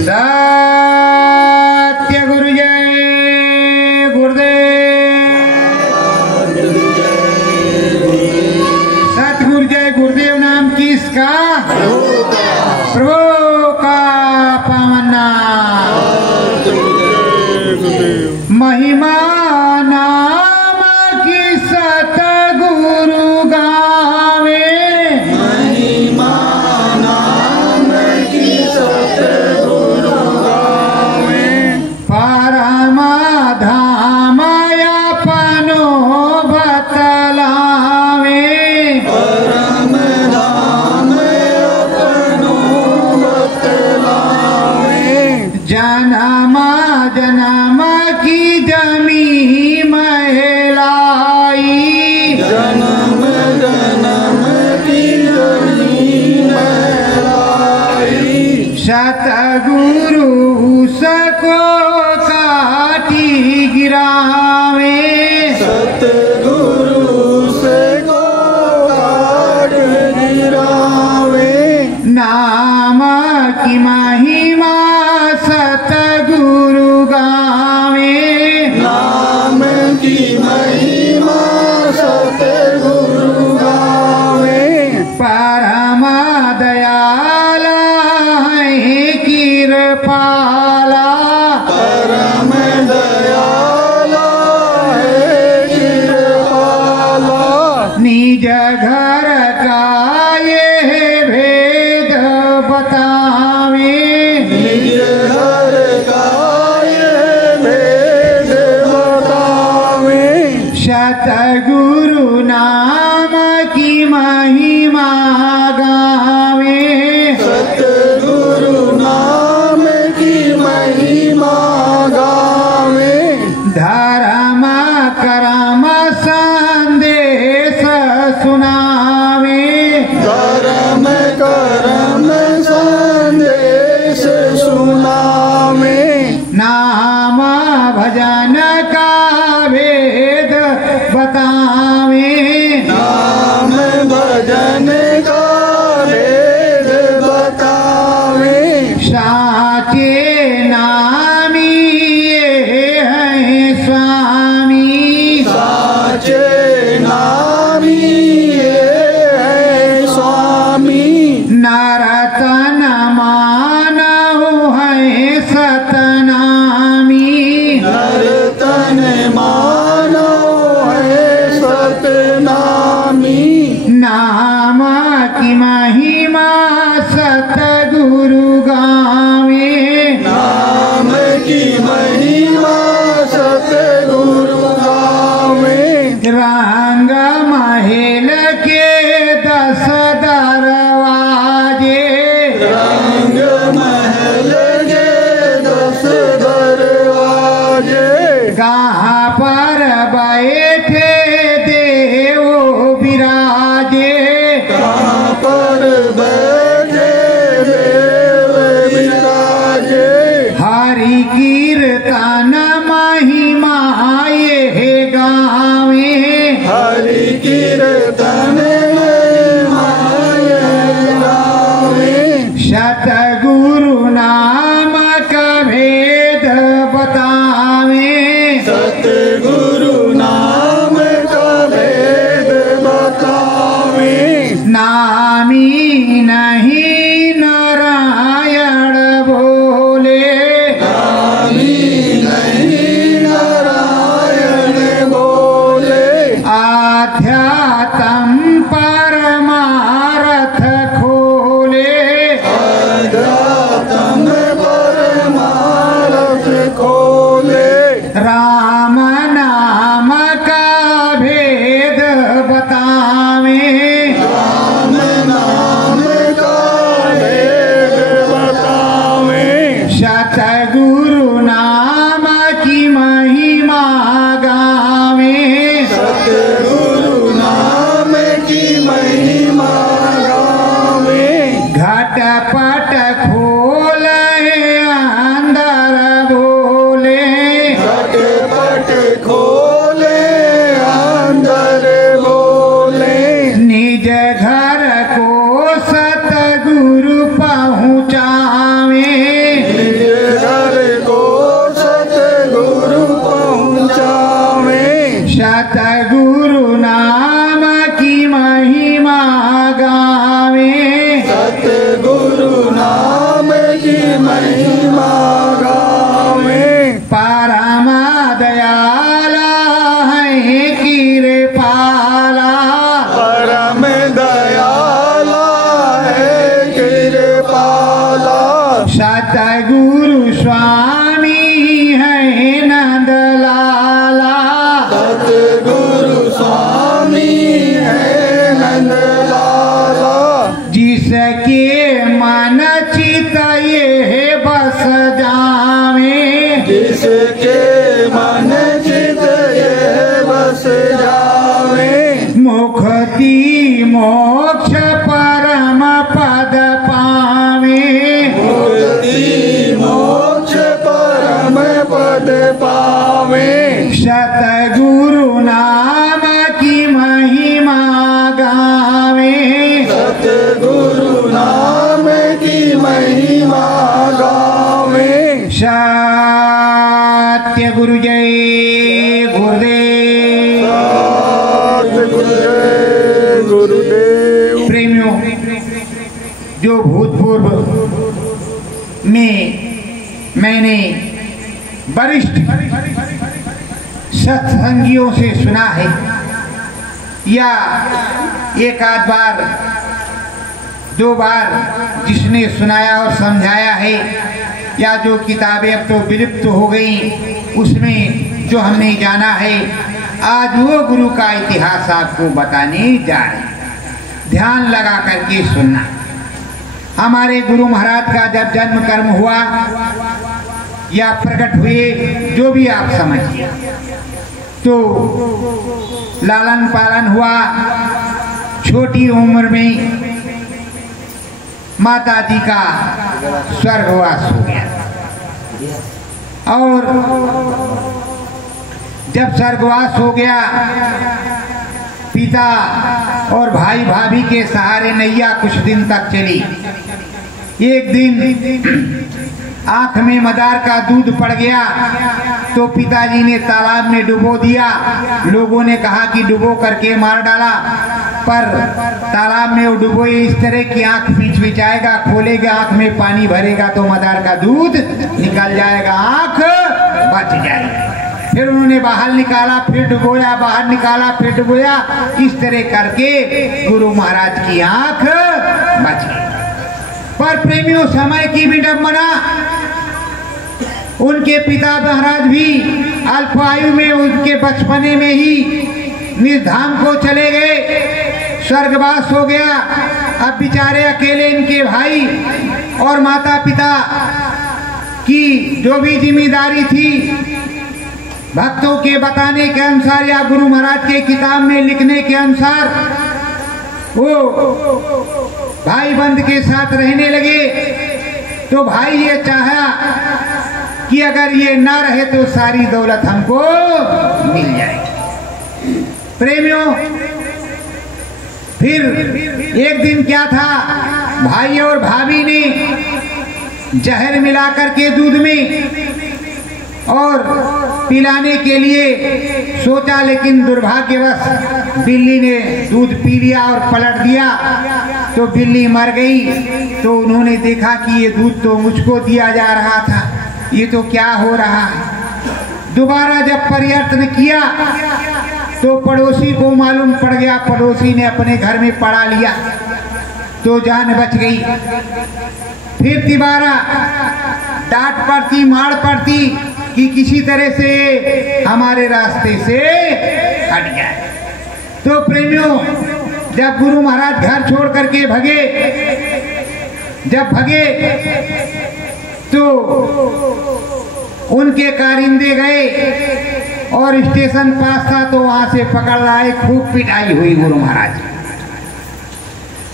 सत्य गुरु जय गुरुदेव। सतगुरु जय गुरुदेव नाम किसका? प्रभु का पावन नाम। महिमा नाम की सतगुरु गावे। महिमा नाम की सतगुरु गावे। परम धाम अपनो बतलावे। परम धाम अपनो बतलावे। जन्म जन्म की जमी महिलाई। जन्म जन्म की जमी महिलाई। सतगुरु उसको काटी गिरावे। सतगुरु से को काट गिरावे। नाम की महिमा सतगुरु गावे। नाम की महिमा सतगुरु गावे। परम दयाल है कृपाला। परम दयाला है कृपाला। निज घर का ये भेद बतावे। निज घर का ये भेद बतावे। सतगुरु नाम की महिमा गावे। सतगुरु नाम की महिमा गावे। धर्म करम संदेश सुनावे। करम करम संदेश सुनावे। नाम भजन का भेद बतावे। नाम भजन का भेद बतावे। साचे नामी ये है स्वामी। साचे नामी ये है स्वामी। नरतन मानव है सतनामी। नरतन मानो है सतनामी। नाम की महिमा सतगुरु गावे। की महिमा गावे। परमा दयाला है कृपाला, परम दयाला है कृपाला। सतगुरु स्वामी है नंदलाला, सतगुरु स्वामी है नंदलाला। जिसके मन चित ये बस जावे, जिसके मन चित ये बस जावे। मुक्ति मोक्ष परम पद पावे, मुक्ति मोक्ष परम पद पावे। सतगुरु नाम की महिमा गावे, सतगुरु नाम की महिमा गावे। सत्य गुरु जय गुरुदेव। सतगुरुदेव गुरुदेव। प्रेमियों, जो भूतपूर्व में मैंने वरिष्ठ सत्संगियों से सुना है या एक आध बार दो बार जिसने सुनाया और समझाया है, या जो किताबें अब तो विलुप्त हो गई उसमें जो हमने जाना है, आज वो गुरु का इतिहास आपको बताने जा रहे हैं। ध्यान लगा करके सुनना। हमारे गुरु महाराज का जब जन्म कर्म हुआ या प्रकट हुए, जो भी आप समझिए, तो लालन पालन हुआ। छोटी उम्र में माता जी का स्वर्गवास हो गया, और जब स्वर्गवास हो गया, पिता और भाई भाभी के सहारे नैया कुछ दिन तक चली। एक दिन आंख में मदार का दूध पड़ गया तो पिताजी ने तालाब में डुबो दिया। लोगों ने कहा कि डुबो करके मार डाला, पर तालाब में वो डुबोए इस तरह की आंख पिचपिचाएगा, खोलेगा, आंख में पानी भरेगा तो मदार का दूध निकल जाएगा, आंख बच जाएगी। फिर उन्होंने बाहर निकाला, फिर डुबोया, बाहर निकाला, फिर डुबोया। इस तरह करके गुरु महाराज की आंख बच गई। पर प्रेमियों, समय की विडंबना, उनके पिता महाराज भी अल्प आयु में, उनके बचपने में ही निर्धाम को चले गए, स्वर्गवास हो गया। अब बेचारे अकेले इनके भाई और माता पिता की जो भी जिम्मेदारी थी, भक्तों के बताने के अनुसार या गुरु महाराज के किताब में लिखने के अनुसार, वो भाई बंद के साथ रहने लगे। तो भाई ये चाहा कि अगर ये ना रहे तो सारी दौलत हमको मिल जाएगी। प्रेमियों, फिर एक दिन क्या था, भाई और भाभी ने जहर मिलाकर के दूध में और पिलाने के लिए सोचा, लेकिन दुर्भाग्यवश बिल्ली ने दूध पी लिया और पलट दिया, तो बिल्ली मर गई। तो उन्होंने देखा कि ये दूध तो मुझको दिया जा रहा था, ये तो क्या हो रहा है। दोबारा जब प्रयत्न किया तो पड़ोसी को मालूम पड़ गया, पड़ोसी ने अपने घर में पड़ा लिया, तो जान बच गई। फिर दोबारा डांट पड़ती, मार पड़ती कि किसी तरह से हमारे रास्ते से हट जाए। तो प्रेमियों, जब गुरु महाराज घर छोड़ करके भगे, जब भगे तो उनके कारिंदे गए और स्टेशन पास था तो वहां से पकड़ लाए, खूब पिटाई हुई गुरु महाराज।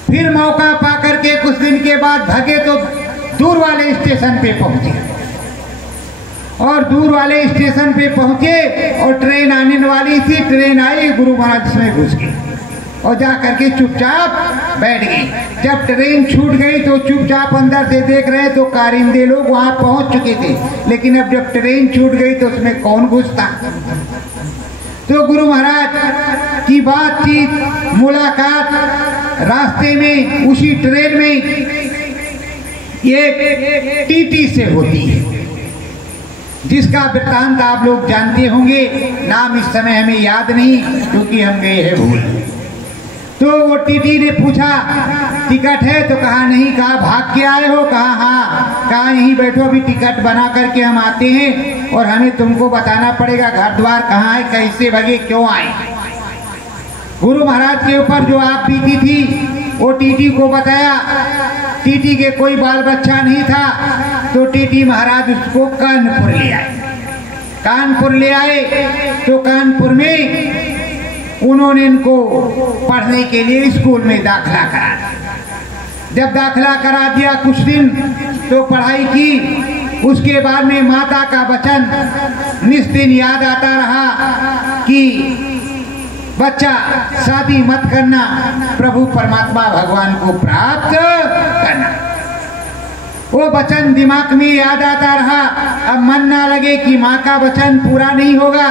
फिर मौका पाकर के कुछ दिन के बाद भगे तो दूर वाले स्टेशन पे पहुंचे, और दूर वाले स्टेशन पे पहुंचे और ट्रेन आने वाली थी। ट्रेन आई, गुरु महाराज इसमें घुस गए और जा करके चुपचाप बैठ गए। जब ट्रेन छूट गई तो चुपचाप अंदर से देख रहे तो कारिंदे लोग वहां पहुंच चुके थे, लेकिन अब जब ट्रेन छूट गई तो उसमें कौन घुसता। तो गुरु महाराज की बातचीत, मुलाकात रास्ते में उसी ट्रेन में एक टीटी से होती है, जिसका वृत्तांत आप लोग जानते होंगे। नाम इस समय हमें याद नहीं क्योंकि हम गए हैं भूल। तो वो टीटी ने पूछा टिकट है? तो कहा नहीं। कहा भाग के आए हो? कहा हाँ। कहा यहीं बैठो, अभी टिकट बना करके हम आते हैं और हमें तुमको बताना पड़ेगा घर द्वार कहाँ है, कैसे भगे, क्यों आए। गुरु महाराज के ऊपर जो आप बीती थी वो टीटी को बताया। टीटी के कोई बाल बच्चा नहीं था, तो टीटी महाराज उसको कानपुर ले आए। कानपुर ले आए तो कानपुर में उन्होंने इनको पढ़ने के लिए स्कूल में दाखिला करा दिया। जब दाखिला करा दिया कुछ दिन तो पढ़ाई की। उसके बाद में माता का वचन निस्दिन याद आता रहा कि बच्चा शादी मत करना, प्रभु परमात्मा भगवान को प्राप्त करना। वो वचन दिमाग में याद आता रहा। अब मन ना लगे कि माँ का वचन पूरा नहीं होगा।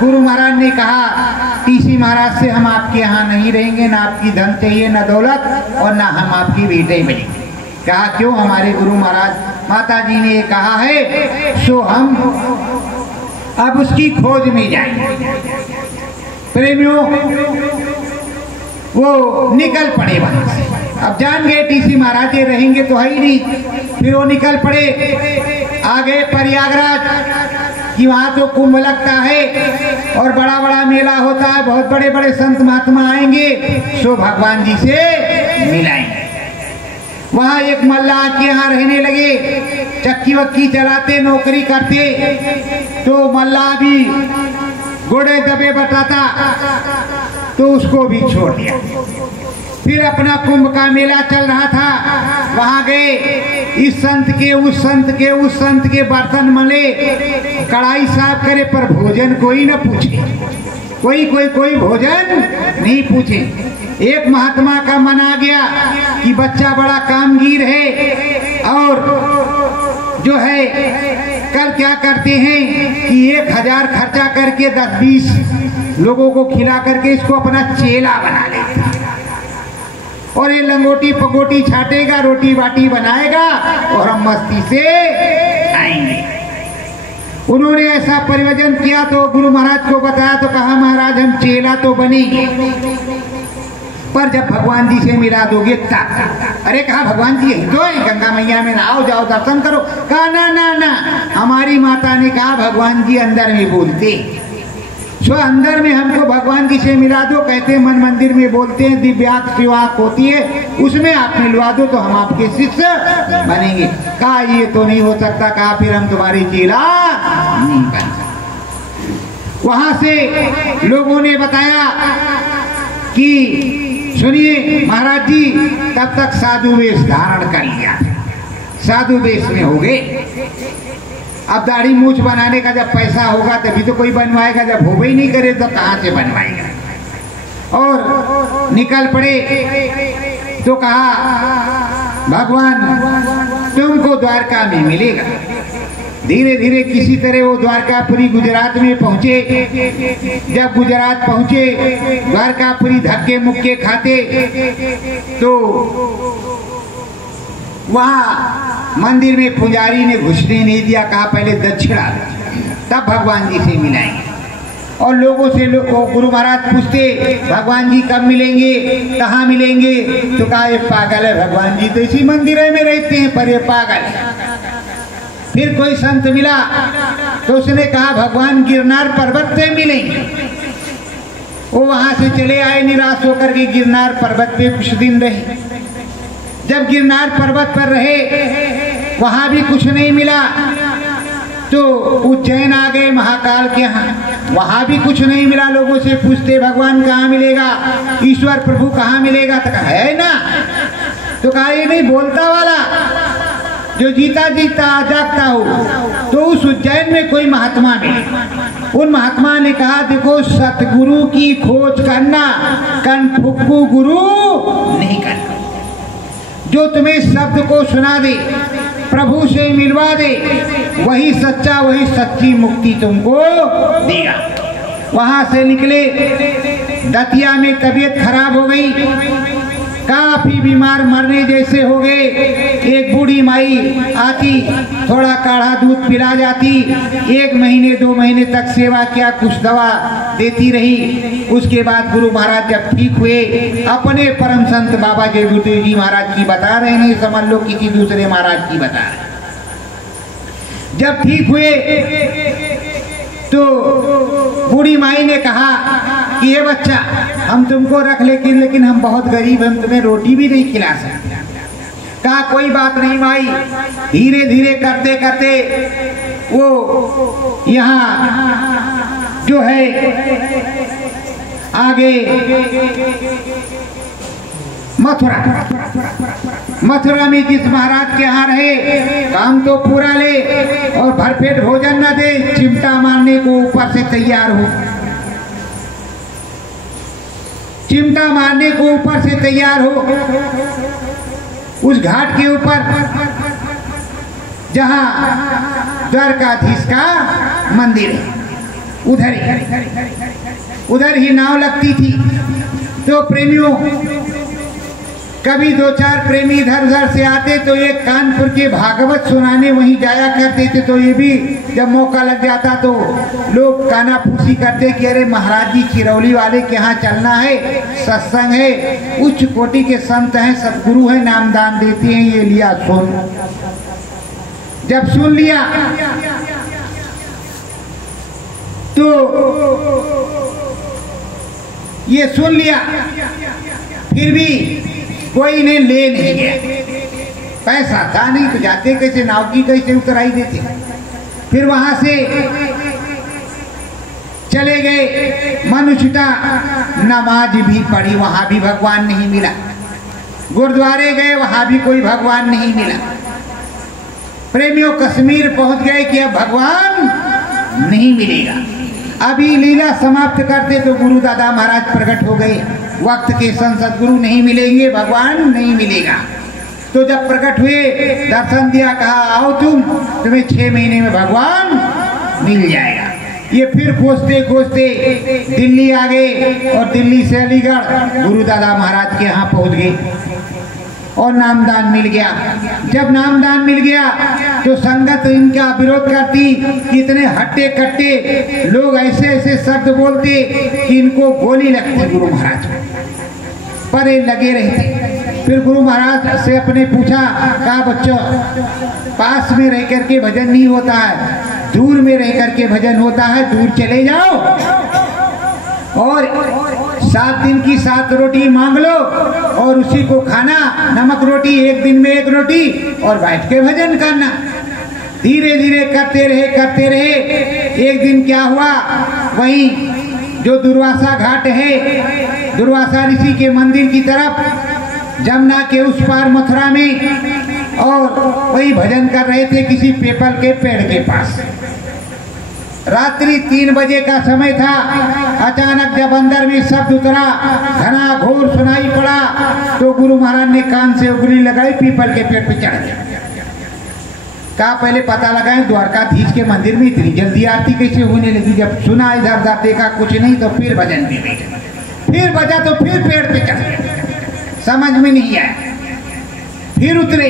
गुरु महाराज ने कहा टीसी महाराज से हम आपके यहाँ नहीं रहेंगे, ना आपकी धन चाहिए, ना दौलत, और ना हम आपकी बेटे बनेंगे। कहा क्यों? हमारे गुरु महाराज माता जी ने कहा है, सो हम अब उसकी खोज में जाएंगे। प्रेमियों, वो निकल पड़े वहां से। अब जान गए टीसी महाराज ये रहेंगे तो है ही नहीं। फिर वो निकल पड़े, आ गए प्रयागराज कि वहां तो कुंभ लगता है और बड़ा बड़ा मेला होता है, बहुत बड़े बड़े संत महात्मा आएंगे, सो भगवान जी से मिलाएंगे। वहां एक मल्लाह के यहाँ रहने लगे, चक्की वक्की चलाते, नौकरी करते। तो मल्लाह भी घोड़े दबे बताता तो उसको भी छोड़ दिया। फिर अपना कुंभ का मेला चल रहा था, वहां गए। इस संत के उस संत के उस संत के बर्तन मले, कढ़ाई साफ करे, पर भोजन कोई न पूछे। कोई भोजन नहीं पूछे। एक महात्मा का मन आ गया कि बच्चा बड़ा कामगीर है और जो है कल क्या करते हैं कि 1000 खर्चा करके 10-20 लोगों को खिला करके इसको अपना चेला बना लेते हैं और ये लंगोटी पगोटी छाटेगा, रोटी बाटी बनाएगा और हम मस्ती से खाएंगे। उन्होंने ऐसा परिवर्तन किया तो गुरु महाराज को बताया तो कहा महाराज हम चेला तो बनेंगे, पर जब भगवान जी से मिला दोगे तब। अरे कहा भगवान जी यही तो है, गंगा मैया में नहाओ, जाओ दर्शन करो। कहा ना ना ना, हमारी माता ने कहा भगवान जी अंदर में बोलते, सो अंदर में हमको भगवान जी से मिला दो। कहते मन मंदिर में बोलते हैं, दिव्याक शिवाक होती है, उसमें आप मिलवा दो तो हम आपके शिष्य बनेंगे। कहा ये तो नहीं हो सकता। कहा फिर हम तुम्हारी चेला नहीं बन सकते। वहां से लोगों ने बताया कि सुनिए महाराज जी, तब तक साधु वेश धारण कर लिया, साधु वेश में हो गए। अब दाढ़ी मूछ बनाने का जब पैसा होगा तभी तो कोई बनवाएगा, जब हो ही नहीं करे तो कहां से बनवाएगा। और निकल पड़े तो कहा भगवान तुमको द्वारका में मिलेगा। धीरे धीरे किसी तरह वो द्वारकापुरी गुजरात में पहुंचे। जब गुजरात पहुंचे, द्वारकापुरी धक्के मुक्के खाते तो वहां मंदिर में पुजारी ने घुसने नहीं दिया। कहा पहले दक्षिणा तब भगवान जी से मिलाएंगे। और लोगों से गुरु महाराज पूछते भगवान जी कब मिलेंगे, कहाँ मिलेंगे? तो कहा ये पागल है, भगवान जी तो इसी मंदिर में रहते हैं, पर ये पागल है। फिर कोई संत मिला तो उसने कहा भगवान गिरनार पर्वत पे मिलेंगे। वो वहां से चले आए निराश होकर के गिरनार पर्वत पे कुछ दिन रहे। जब गिरनार पर्वत पर रहे वहां भी कुछ नहीं मिला तो उज्जैन आ गए महाकाल के यहाँ, वहां भी कुछ नहीं मिला। लोगों से पूछते भगवान कहाँ मिलेगा, ईश्वर प्रभु कहाँ मिलेगा? तो कहा है ना। तो कहा ये नहीं बोलता वाला जो जीता जीता जागता हो। तो उस उज्जैन में कोई महात्मा मिले। उन महात्मा ने कहा देखो सतगुरु की खोज करना, कनफुक्कू गुरु नहीं करना। जो तुम्हें शब्द को सुना दे, प्रभु से मिलवा दे, वही सच्चा, वही सच्ची मुक्ति तुमको देगा। वहां से निकले, दतिया में तबीयत खराब हो गई। काफी बीमार मरने जैसे हो गए। एक बूढ़ी माई आती, थोड़ा काढ़ा दूध पिला जाती, 1 महीने 2 महीने तक सेवा किया, कुछ दवा देती रही। उसके बाद गुरु महाराज जब ठीक हुए, अपने परम संत बाबा जय गुरुदेव जी महाराज की बता रहे, नहीं समझ लो किसी दूसरे महाराज की बता रहे। जब ठीक हुए तो बूढ़ी माई ने कहा कि ये बच्चा हम तुमको रख लेकिन हम बहुत गरीब, हम तुम्हें रोटी भी नहीं खिला सकते। कहा कोई बात नहीं माई। धीरे धीरे करते करते वो यहाँ जो है आगे मथुरा में जिस महाराज के यहाँ रहे, काम तो पूरा ले और भरपेट भोजन न दे, चिमटा मारने को ऊपर से तैयार हो। चिमटा मारने को ऊपर से तैयार हो। उस घाट के ऊपर जहाँ द्वारकाधीश का मंदिर है, उधर ही नाव लगती थी। तो प्रेमियों, कभी 2-4 प्रेमी इधर उधर से आते तो ये कानपुर के भागवत सुनाने वहीं जाया करते थे। तो ये भी जब मौका लग जाता तो लोग कानाफूसी करते कि अरे महाराज जी चिरौली वाले के यहाँ चलना है, सत्संग है, उच्च कोटि के संत हैं, सदगुरु हैं, नामदान देते हैं, ये लिया सुन। जब सुन लिया तो ये सुन लिया, फिर भी कोई ने ले नहीं गया। पैसा था नहीं तो जाते कैसे, नाव की कैसे उतराई देते। फिर वहां से चले गए, मनुष्यता नमाज भी पढ़ी, वहां भी भगवान नहीं मिला। गुरुद्वारे गए, वहां भी कोई भगवान नहीं मिला। प्रेमियों कश्मीर पहुंच गए कि अब भगवान नहीं मिलेगा। अभी लीला समाप्त करते तो गुरु दादा महाराज प्रकट हो गए। वक्त के संसद गुरु नहीं मिलेंगे, भगवान नहीं मिलेगा। तो जब प्रकट हुए, दर्शन दिया, कहा आओ तुम्हें 6 महीने में भगवान मिल जाएगा। ये फिर खोजते खोजते दिल्ली आ गए और दिल्ली से अलीगढ़ गुरु दादा महाराज के यहाँ पहुंच गए और नामदान मिल गया। जब नामदान मिल गया तो संगत इनका विरोध करती कि इतने हट्टे कट्टे लोग ऐसे ऐसे शब्द बोलते कि इनको गोली लगती। गुरु महाराज पर लगे रहते। फिर गुरु महाराज से अपने पूछा, कहा बच्चों पास में रह करके भजन नहीं होता है, दूर में रह करके भजन होता है। दूर चले जाओ और 7 दिन की 7 रोटी मांग लो और उसी को खाना, नमक रोटी, 1 दिन में 1 रोटी, और बैठ के भजन करना। धीरे धीरे करते रहे। एक दिन क्या हुआ, वहीं जो दुर्वासा घाट है, दुर्वासा ऋषि के मंदिर की तरफ, जमुना के उस पार मथुरा में, और वही भजन कर रहे थे किसी पीपल के पेड़ के पास। रात्रि 3 बजे का समय था। अचानक जब अंदर में शब्द उतरा, घना घोर सुनाई पड़ा, तो गुरु महाराज ने कान से उंगली लगाई, पीपल के पेड़ पे चढ़ गया। कहा पहले पता लगाएं द्वारकाधीश के मंदिर में इतनी जल्दी आरती कैसे होने लगी। जब सुना इधर उधर देखा कुछ नहीं, तो फिर भजन भी बैठे, फिर बजा तो फिर पेड़ पे चढ़ गया, समझ में नहीं आया। फिर उतरे,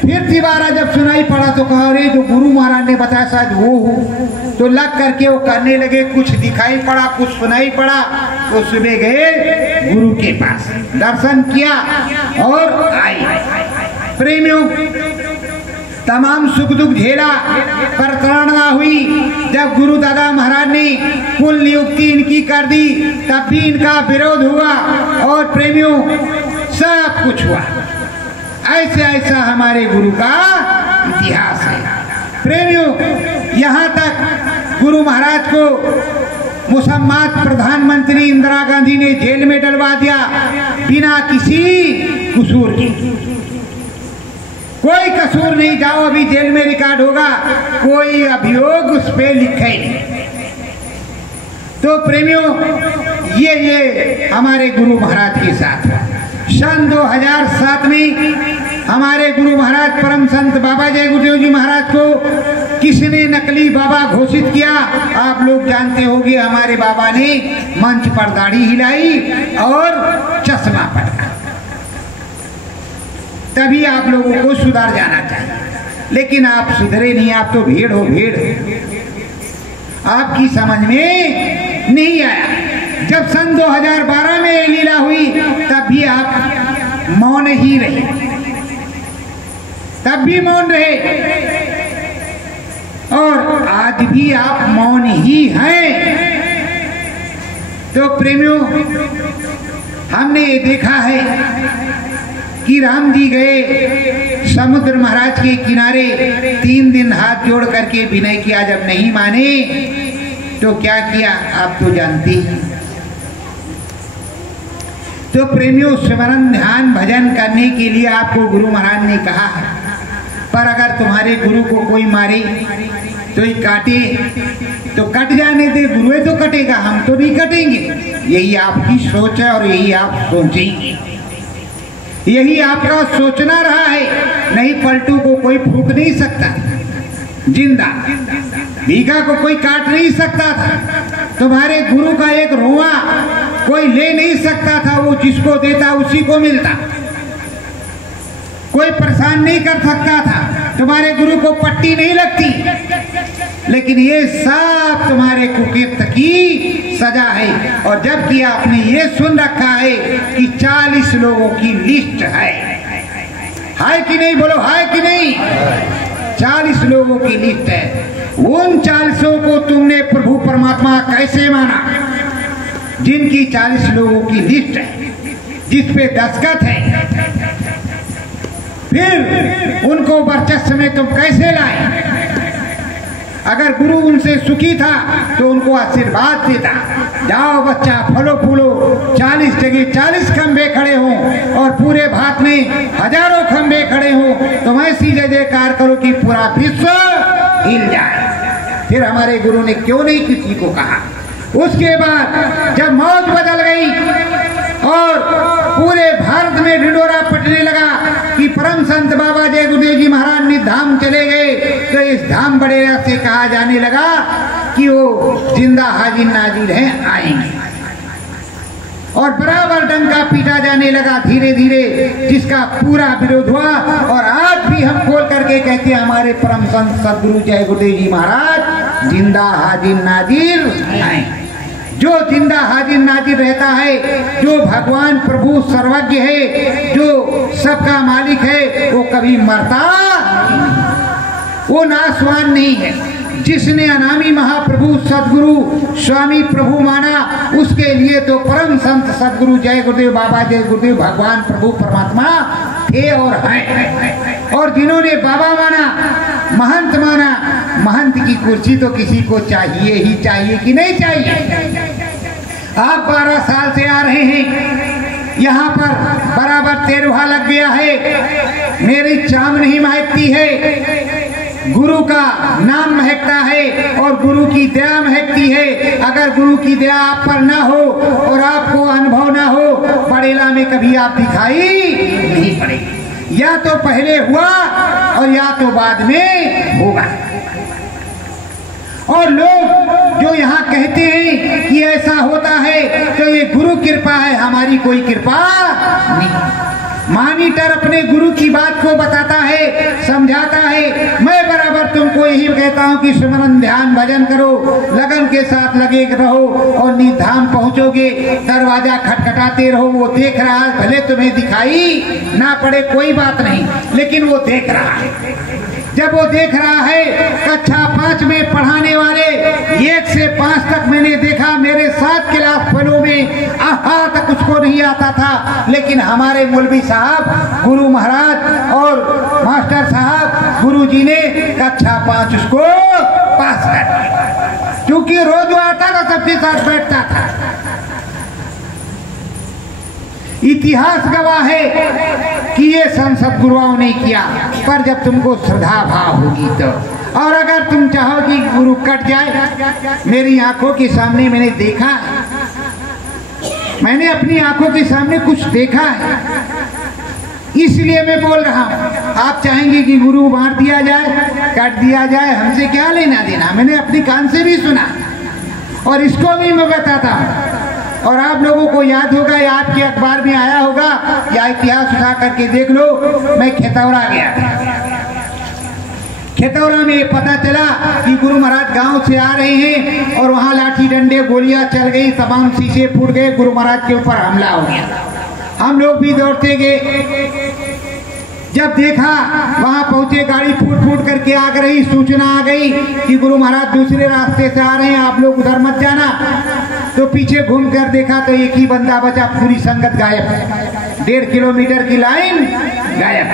फिर दोबारा जब सुनाई पड़ा तो कहा अरे जो गुरु महाराज ने बताया शायद वो हो। तो लग करके वो करने लगे, कुछ दिखाई पड़ा, कुछ सुनाई पड़ा। तो सुबह गए गुरु के पास, दर्शन किया और आए। प्रेमियों तमाम सुख दुख झेला, प्रताड़ना हुई। जब गुरु दादा महाराज ने कुल नियुक्ति इनकी कर दी, तब भी इनका विरोध हुआ और प्रेमियों सब कुछ हुआ। ऐसा हमारे गुरु का इतिहास है। प्रेमियों यहाँ तक गुरु महाराज को मुसम्मात प्रधानमंत्री इंदिरा गांधी ने जेल में डलवा दिया बिना किसी कसूर के। कोई कसूर नहीं, जाओ अभी जेल में रिकॉर्ड होगा, कोई अभियोग उस पर लिखे नहीं। तो प्रेमियों ये हमारे गुरु महाराज के साथ है। सन 2007 में हमारे गुरु महाराज परम संत बाबा जय गुरुदेव जी महाराज को किसने नकली बाबा घोषित किया? आप लोग जानते होंगे। हमारे बाबा ने मंच पर दाढ़ी हिलाई और चश्मा पहना। तभी आप लोगों को सुधर जाना चाहिए। लेकिन आप सुधरे नहीं, आप तो भीड़ हो भीड़, आपकी समझ में नहीं आया। जब सन 2012 में ये लीला हुई तब भी आप मौन ही रहे, तब भी मौन रहे, और आज भी आप मौन ही हैं। तो प्रेमियों, हमने ये देखा है कि राम जी गए समुद्र महाराज के किनारे, 3 दिन हाथ जोड़ करके विनय किया। जब नहीं माने तो क्या किया आप तो जानते ही। तो प्रेमियों, स्मरण ध्यान भजन करने के लिए आपको गुरु महाराज ने कहा है, पर अगर तुम्हारे गुरु को कोई मारे तो ये काटे तो कट जाने दे, गुरु तो कटेगा, हम तो नहीं कटेंगे। यही आपकी सोच है और यही आप सोचेंगे, यही आपका सोचना रहा है। नहीं, पलटू को कोई फूंक नहीं सकता, जिंदा भीगा को कोई काट नहीं सकता था, तुम्हारे गुरु का एक रोआ कोई ले नहीं सकता था, वो जिसको देता उसी को मिलता, कोई परेशान नहीं कर सकता था, तुम्हारे गुरु को पट्टी नहीं लगती। लेकिन ये सब तुम्हारे कुकीर्त की सजा है। और जबकि आपने ये सुन रखा है कि 40 लोगों की लिस्ट है कि नहीं, बोलो है कि नहीं? 40 लोगों की लिस्ट है। उन 40 को तुमने प्रभु परमात्मा कैसे माना, जिनकी 40 लोगों की लिस्ट है, जिस पे दस्तखत है, फिर उनको वर्चस्व में तुम कैसे लाए? अगर गुरु उनसे सुखी था तो उनको आशीर्वाद देता, जाओ बच्चा फलो फूलो, 40 जगह 40 खंबे खड़े हों और पूरे भारत में हजारों खंबे खड़े हों, तो ऐसी जय जयकार करो कि पूरा विश्व हिल जाए। फिर हमारे गुरु ने क्यों नहीं किसी को कहा? उसके बाद जब मौज बदल गई और पूरे भारत में ढिंढोरा पिटने लगा कि परम संत बाबा जय गुरुदेव जी महाराज ने धाम चले गए, तो इस धाम बड़ेरा से कहा जाने लगा कि वो जिंदा हाजिर नाजिर हैं, आएंगे, और बराबर डंका पीटा जाने लगा धीरे धीरे, जिसका पूरा विरोध हुआ। और आज भी हम खोल करके कहते हैं हमारे परम संत सदगुरु जय गुरुदेव जी महाराज जिंदा हाजिर नाजिर हैं। जो जिंदा हाजिर नाजिर रहता है, जो भगवान प्रभु सर्वज्ञ है, जो सबका मालिक है, वो कभी मरता, वो नाशवान नहीं है। जिसने अनामी महाप्रभु सदगुरु स्वामी प्रभु माना, उसके लिए तो परम संत सदगुरु जय गुरुदेव बाबा जय गुरुदेव भगवान प्रभु परमात्मा थे और हैं। और जिन्होंने बाबा माना, महंत माना, महंत की कुर्सी तो किसी को चाहिए ही चाहिए कि नहीं चाहिए? आप 12 साल से आ रहे हैं, यहाँ पर बराबर तेरवा लग गया है, मेरी चाम नहीं महकती है, गुरु का नाम महकता है और गुरु की दया महकती है। अगर गुरु की दया आप पर ना हो और आपको अनुभव ना हो, बड़ेला में कभी आप दिखाई नहीं पड़ेगी। या तो पहले हुआ और या तो बाद में होगा। और लोग जो यहाँ कहते हैं कि ऐसा होता है, तो ये गुरु कृपा है, हमारी कोई कृपा नहीं। मॉनिटर अपने गुरु की बात को बताता है, समझाता है। मैं बराबर तुमको यही कहता हूँ कि स्मरण ध्यान भजन करो, लगन के साथ लगे रहो और निधाम पहुँचोगे। दरवाजा खटखटाते रहो, वो देख रहा है, भले तुम्हें दिखाई ना पड़े कोई बात नहीं, लेकिन वो देख रहा है। जब वो देख रहा है, कक्षा 5 में पढ़ाने वाले 1 से 5 तक मैंने देखा, मेरे 7 क्लास फलों में आहा तक उसको नहीं आता था, लेकिन हमारे मौलवी साहब, गुरु महाराज और मास्टर साहब, गुरु जी ने कक्षा 5 उसको पास कर दिया, क्योंकि रोज वो आता था, सबके साथ बैठता था। इतिहास गवाह है कि ये संसद गुरुओं ने किया, पर जब तुमको श्रद्धा भाव होगी तो। और अगर तुम चाहो कि गुरु कट जाए, मेरी आंखों के सामने मैंने देखा है, मैंने अपनी आंखों के सामने कुछ देखा है, इसलिए मैं बोल रहा हूँ। आप चाहेंगे कि गुरु मार दिया जाए, काट दिया जाए, हमसे क्या लेना देना? मैंने अपनी कान से भी सुना और इसको भी मैं बताता हूँ। और आप लोगों को याद होगा, या आपके अखबार में आया होगा, या इतिहास उठा करके देख लो, मैं खेतौरा गया था। खेतौरा में पता चला कि गुरु महाराज गांव से आ रहे हैं और वहां लाठी डंडे गोलियां चल गई, तमाम शीशे फूट गए, गुरु महाराज के ऊपर हमला हो गया। हम लोग भी दौड़ते गए। जब देखा वहां पहुंचे, गाड़ी फूट फूट करके आग रही, सूचना आ गई कि गुरु महाराज दूसरे रास्ते से आ रहे हैं, आप लोग उधर मत जाना। तो पीछे घूम कर देखा तो एक ही बंदा बचा, पूरी संगत गायब। 1.5 किलोमीटर की लाइन गायब।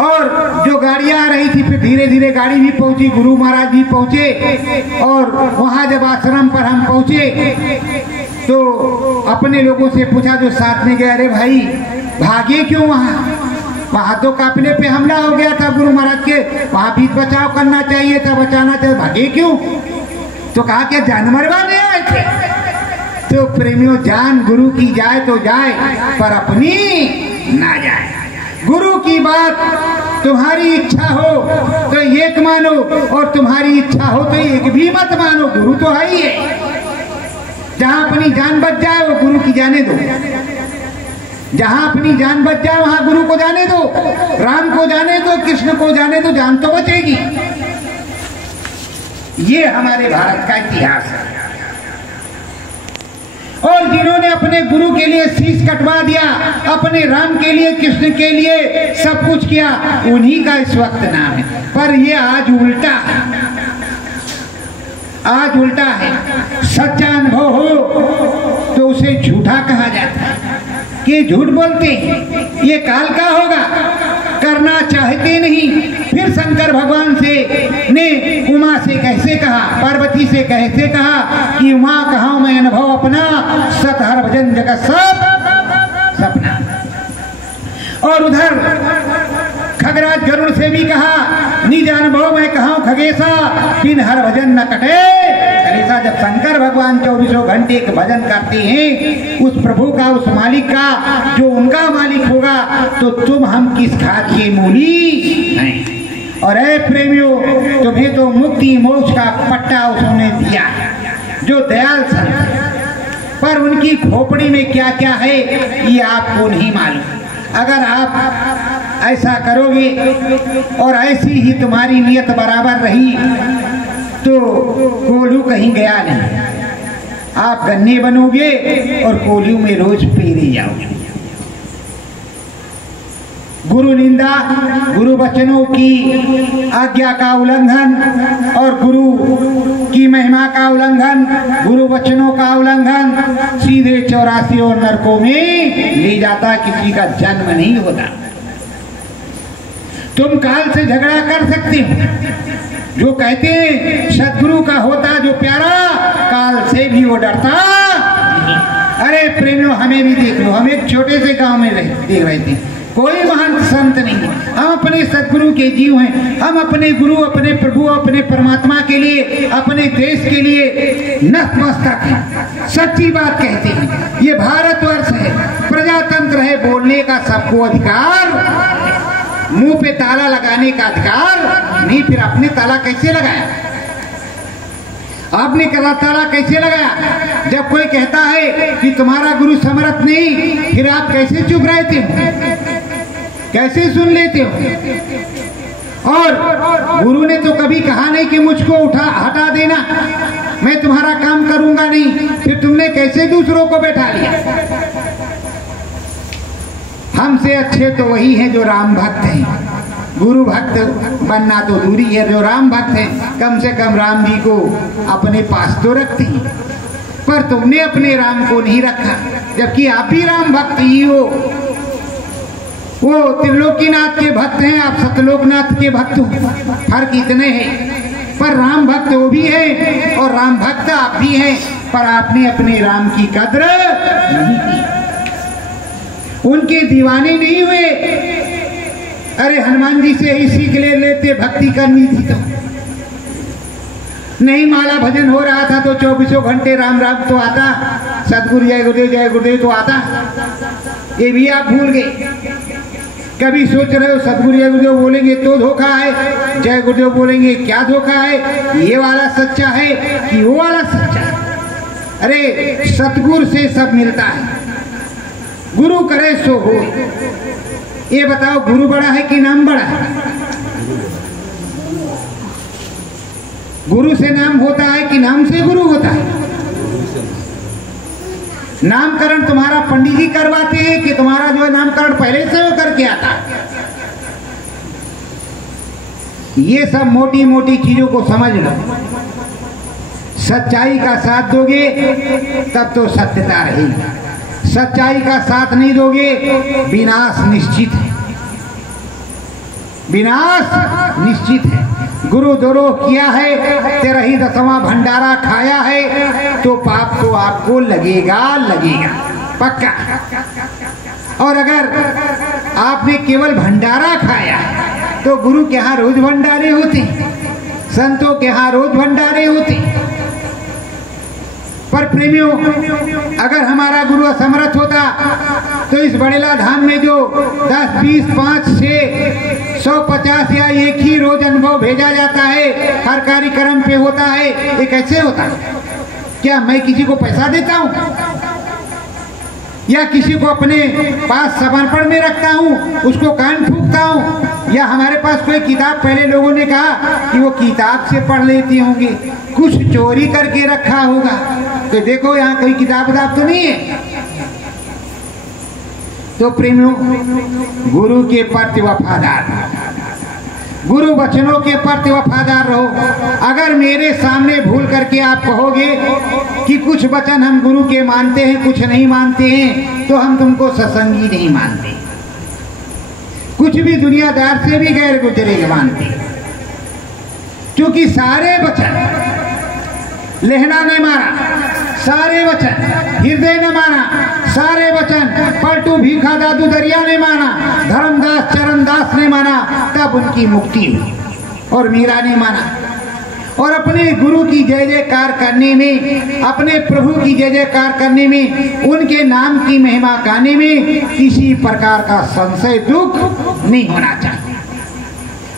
और जो गाड़ियां आ रही थी, फिर धीरे धीरे गाड़ी भी पहुंची, गुरु महाराज भी पहुंचे। और वहां जब आश्रम पर हम पहुंचे तो अपने लोगों से पूछा जो साथ में गए, अरे भाई भागे क्यों? वहां तो काफिले पे हमला हो गया था गुरु महाराज के, वहां भी बचाव करना चाहिए था, बचाना चाहिए, भागे क्यों? तो कहा कि जान मरवाने आए थे। तो प्रेमियों, जान गुरु की जाए तो जाए, पर अपनी ना जाए। गुरु की बात तुम्हारी इच्छा हो तो एक मानो, और तुम्हारी इच्छा हो तो एक भी मत मानो। गुरु तो है ही है। जहां अपनी जान बच जाए वो गुरु की जाने दो। जहां अपनी जान बच जाए वहां गुरु को जाने दो, राम को जाने दो, कृष्ण को जाने दो, जान तो बचेगी। ये हमारे भारत का इतिहास है। और जिन्होंने अपने गुरु के लिए शीश कटवा दिया, अपने राम के लिए, कृष्ण के लिए सब कुछ किया, उन्हीं का इस वक्त नाम है। पर ये आज उल्टा है, आज उल्टा है। सच्चा अनुभव हो तो उसे झूठा कहा जाता है कि झूठ बोलते हैं, ये काल का होगा, करना चाहते नहीं। फिर शंकर भगवान से ने उमा से कैसे कहा, पार्वती से कैसे कहा कि उमा कहा मैं अनुभव अपना, सत हर भजन जगत सब सपना। और उधर खगराज गरुड़ से भी कहा, निज अनुभव मैं कहा खगेशा, तीन हर भजन न कटे खगेशा। जब शंकर भगवान 24 घंटे के भजन करते हैं उस प्रभु का, उस मालिक का, जो उनका मालिक होगा, तो तुम हम किस खाद के मूली नहीं। और ऐ प्रेमियों, तुम्हें तो मुक्ति मोक्ष का पट्टा उसने दिया है, जो दयाल संत, पर उनकी खोपड़ी में क्या क्या है ये आपको नहीं मालूम। अगर आप ऐसा करोगे और ऐसी ही तुम्हारी नियत बराबर रही तो कोल्हू कहीं गया नहीं। आप गन्ने बनोगे और कोल्हू में रोज पेरे जाओगे। गुरु निंदा, गुरु वचनों की आज्ञा का उल्लंघन और गुरु की महिमा का उल्लंघन, गुरु वचनों का उल्लंघन सीधे 84 और नरकों में ले जाता, किसी का जन्म नहीं होता। तुम काल से झगड़ा कर सकते हो। जो कहते हैं सदगुरु का होता जो प्यारा, काल से भी वो डरता। अरे प्रेमियों, हमें भी देख लो, हम एक छोटे से गांव में देख रहे थे, कोई महान संत नहीं है, हम अपने सदगुरु के जीव हैं। हम अपने गुरु, अपने प्रभु, अपने परमात्मा के लिए, अपने देश के लिए नतमस्तक हैं, सच्ची बात कहते हैं। ये भारतवर्ष है, प्रजातंत्र है, बोलने का सबको अधिकार, मुंह पे ताला लगाने का अधिकार नहीं। फिर आपने ताला कैसे लगाया? आपने ताला कैसे लगाया? जब कोई कहता है कि तुम्हारा गुरु समर्थ नहीं, फिर आप कैसे चुप रहते हो, कैसे सुन लेते हो? और गुरु ने तो कभी कहा नहीं कि मुझको हटा देना, मैं तुम्हारा काम करूंगा नहीं, फिर तुमने कैसे दूसरों को बैठा लिया? हमसे अच्छे तो वही हैं जो राम भक्त हैं। गुरु भक्त बनना तो दूरी है, जो राम भक्त हैं कम से कम राम जी को अपने पास तो रखते हैं। पर तुमने अपने राम को नहीं रखा, जबकि आप भी राम भक्त ही हो। वो त्रिलोकीनाथ के भक्त हैं, आप सतलोकनाथ के भक्त हो, फर्क इतने हैं। पर राम भक्त वो भी है और राम भक्त आप भी हैं, पर आपने अपने राम की कद्र नहीं की, उनके दीवाने नहीं हुए। अरे हनुमान जी से ही सीख ले लेते, भक्ति करनी थी तो नहीं। माला भजन हो रहा था तो 24 घंटे राम राम तो आता, सतगुरु जय गुरुदेव तो आता, ये भी आप भूल गए। कभी सोच रहे हो सतगुरु जय गुरुदेव बोलेंगे तो धोखा है, जय गुरुदेव बोलेंगे क्या धोखा है? ये वाला सच्चा है कि वो वाला सच्चा है? अरे सतगुरु से सब मिलता है, गुरु करे सो हो। ये बताओ गुरु बड़ा है कि नाम बड़ा है? गुरु से नाम होता है कि नाम से गुरु होता है? नामकरण तुम्हारा पंडित जी करवाते हैं कि तुम्हारा जो है नामकरण पहले से हो करके आता है? ये सब मोटी मोटी चीजों को समझ लो। सच्चाई का साथ दोगे तब तो सत्यता रहेगी, सच्चाई का साथ नहीं दोगे विनाश निश्चित है, विनाश निश्चित है। गुरु द्रोह किया है, 13 दसवां भंडारा खाया है तो पाप तो आपको लगेगा लगेगा पक्का। और अगर आपने केवल भंडारा खाया तो गुरु के यहाँ रोज भंडारे होते, संतों के यहाँ रोज भंडारे होते। पर प्रेमियों, अगर हमारा गुरु असमर्थ होता तो इस बड़ेला धाम में जो 10, 20, 5, 6, 150 या एक ही रोज अनुभव भेजा जाता है, हर कार्यक्रम पे होता है, ये कैसे होता? क्या मैं किसी को पैसा देता हूँ या किसी को अपने पास समर्पण में रखता हूँ, उसको कान फूंकता हूँ, या हमारे पास कोई किताब, पहले लोगों ने कहा कि वो किताब से पढ़ लेती होंगी, कुछ चोरी करके रखा होगा। तो देखो यहाँ कोई किताब तो नहीं है। तो प्रेमियों, गुरु के प्रति वफादार, गुरु वचनों के प्रति वफादार रहो। अगर मेरे सामने भूल करके आप कहोगे कि कुछ वचन हम गुरु के मानते हैं, कुछ नहीं मानते हैं, तो हम तुमको सत्संगी नहीं मानते, कुछ भी दुनियादार से भी गैर गुजरे मानते। क्योंकि सारे वचन लेहना ने मारा, सारे वचन हृदय ने माना, सारे वचन पलटू भीखा दादू दरिया ने माना, धर्मदास चरणदास ने माना, तब उनकी मुक्ति हुई। और मीरा ने माना। और अपने गुरु की जय जयकार करने में, अपने प्रभु की जय जयकार करने में, उनके नाम की महिमा गाने में किसी प्रकार का संशय दुख नहीं होना चाहिए।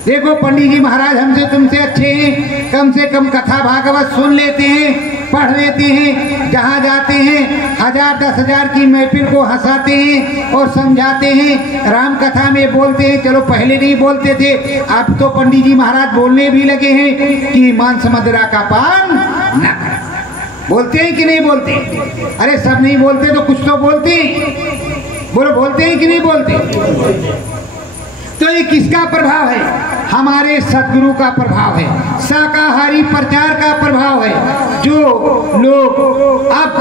देखो पंडित जी महाराज हमसे तुमसे अच्छे हैं, कम से कम कथा भागवत सुन लेते हैं, पढ़ लेते हैं, जहाँ जाते हैं 1000 10,000 की महफिल को हंसाते हैं और समझाते हैं, राम कथा में बोलते हैं। चलो पहले नहीं बोलते थे, अब तो पंडित जी महाराज बोलने भी लगे हैं कि मांस मदिरा का पान न कर। बोलते हैं कि नहीं बोलते? अरे सब नहीं बोलते तो कुछ तो बोलते हैं, बोलो बोलते हैं कि नहीं बोलते? तो ये किसका प्रभाव है? हमारे सदगुरु का प्रभाव है, शाकाहारी प्रचार का प्रभाव है, जो लोग अब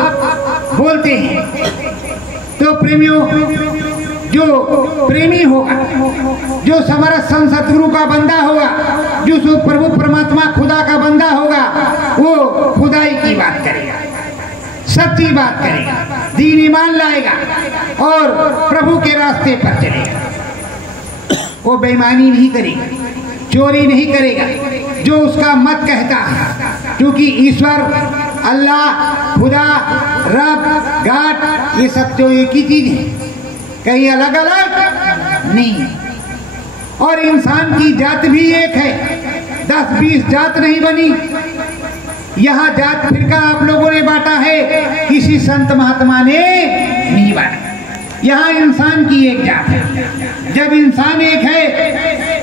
बोलते हैं। तो प्रेमियों, जो प्रेमी होगा, जो समरस सदगुरु का बंदा होगा, जो प्रभु परमात्मा खुदा का बंदा होगा, वो खुदाई की बात करेगा, सच्ची बात करेगा, दीन ईमान लाएगा और प्रभु के रास्ते पर चलेगा। वो बेईमानी नहीं करेगा, चोरी नहीं करेगा, जो उसका मत कहता है। क्योंकि ईश्वर, अल्लाह, खुदा, रब, गाड, ये सब तो एक ही चीज है, कहीं अलग अलग नहीं। और इंसान की जात भी एक है, 10-20 जात नहीं बनी। यहाँ जात फिरका आप लोगों ने बांटा है, किसी संत महात्मा ने नहीं बांटा। यहाँ इंसान की एक जात है। जब इंसान एक है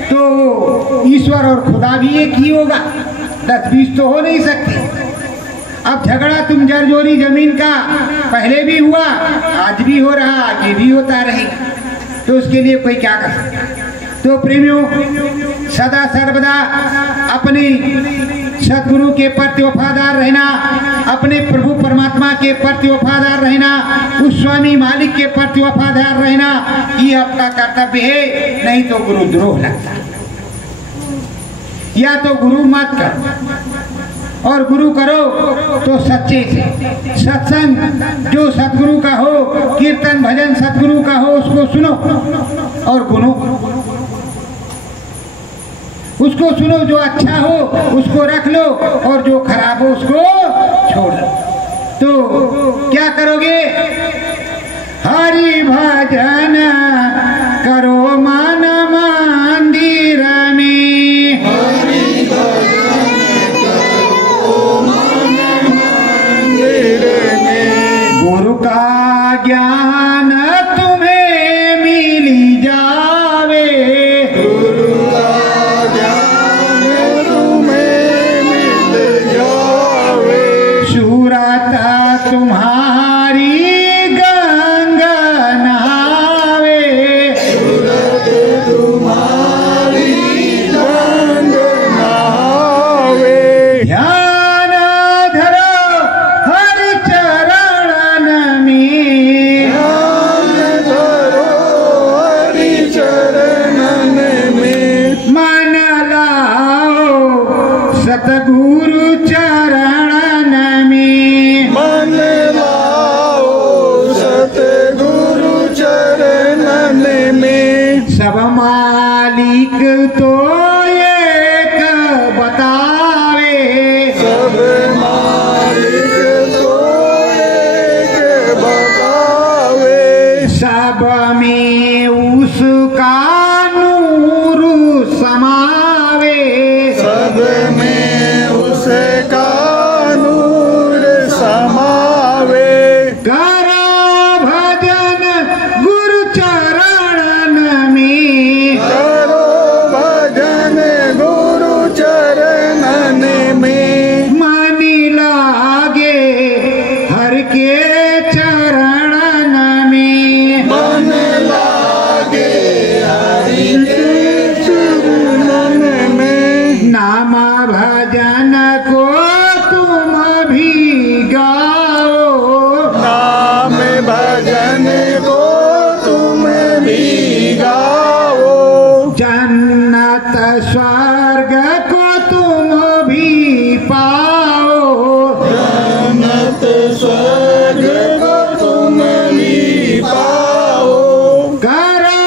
तो ईश्वर और खुदा भी एक ही होगा, 10-20 तो हो नहीं सकते। अब झगड़ा तुम जरजोरी जमीन का पहले भी हुआ, आज भी हो रहा, आगे भी होता रहेगा, तो उसके लिए कोई क्या कर सकता है? तो प्रेमियों, सदा सर्वदा अपने सदगुरु के प्रति वफादार रहना, अपने प्रभु परमात्मा के प्रति वफादार रहना, उस स्वामी मालिक के प्रति वफादार रहना, ये आपका कर्तव्य है। नहीं तो गुरु द्रोह लगता है। या तो गुरु मत करो, और गुरु करो तो सच्चे से। सत्संग जो सदगुरु का हो, कीर्तन भजन सदगुरु का हो, उसको सुनो और गुनो, उसको सुनो। जो अच्छा हो उसको रख लो और जो खराब हो उसको छोड़ दो। तो क्या करोगे? हरि भजन करो मन मंदिर में, हरि भजन करो मन मंदिर सतगुरु चरणन में मन लाओ सतगुरु चरणन में। सब मालिक तो एक बतावे, सब मालिक तो एक बतावे। सब में उसका नूर समावे, सब में उसका नूर समावे। करो भजन गुरु चरणन में, करो भजन गुरु चरणन में। मन लागे हर के चरणन में, मन लागे हरि के चरणन में। नाम भजन को तुम भी गाओ, नाम भजन को तुम भी गाओ। जन्नत स्वर्ग को तुम भी पाओ, जन्नत स्वर्ग को तुम भी पाओ। करो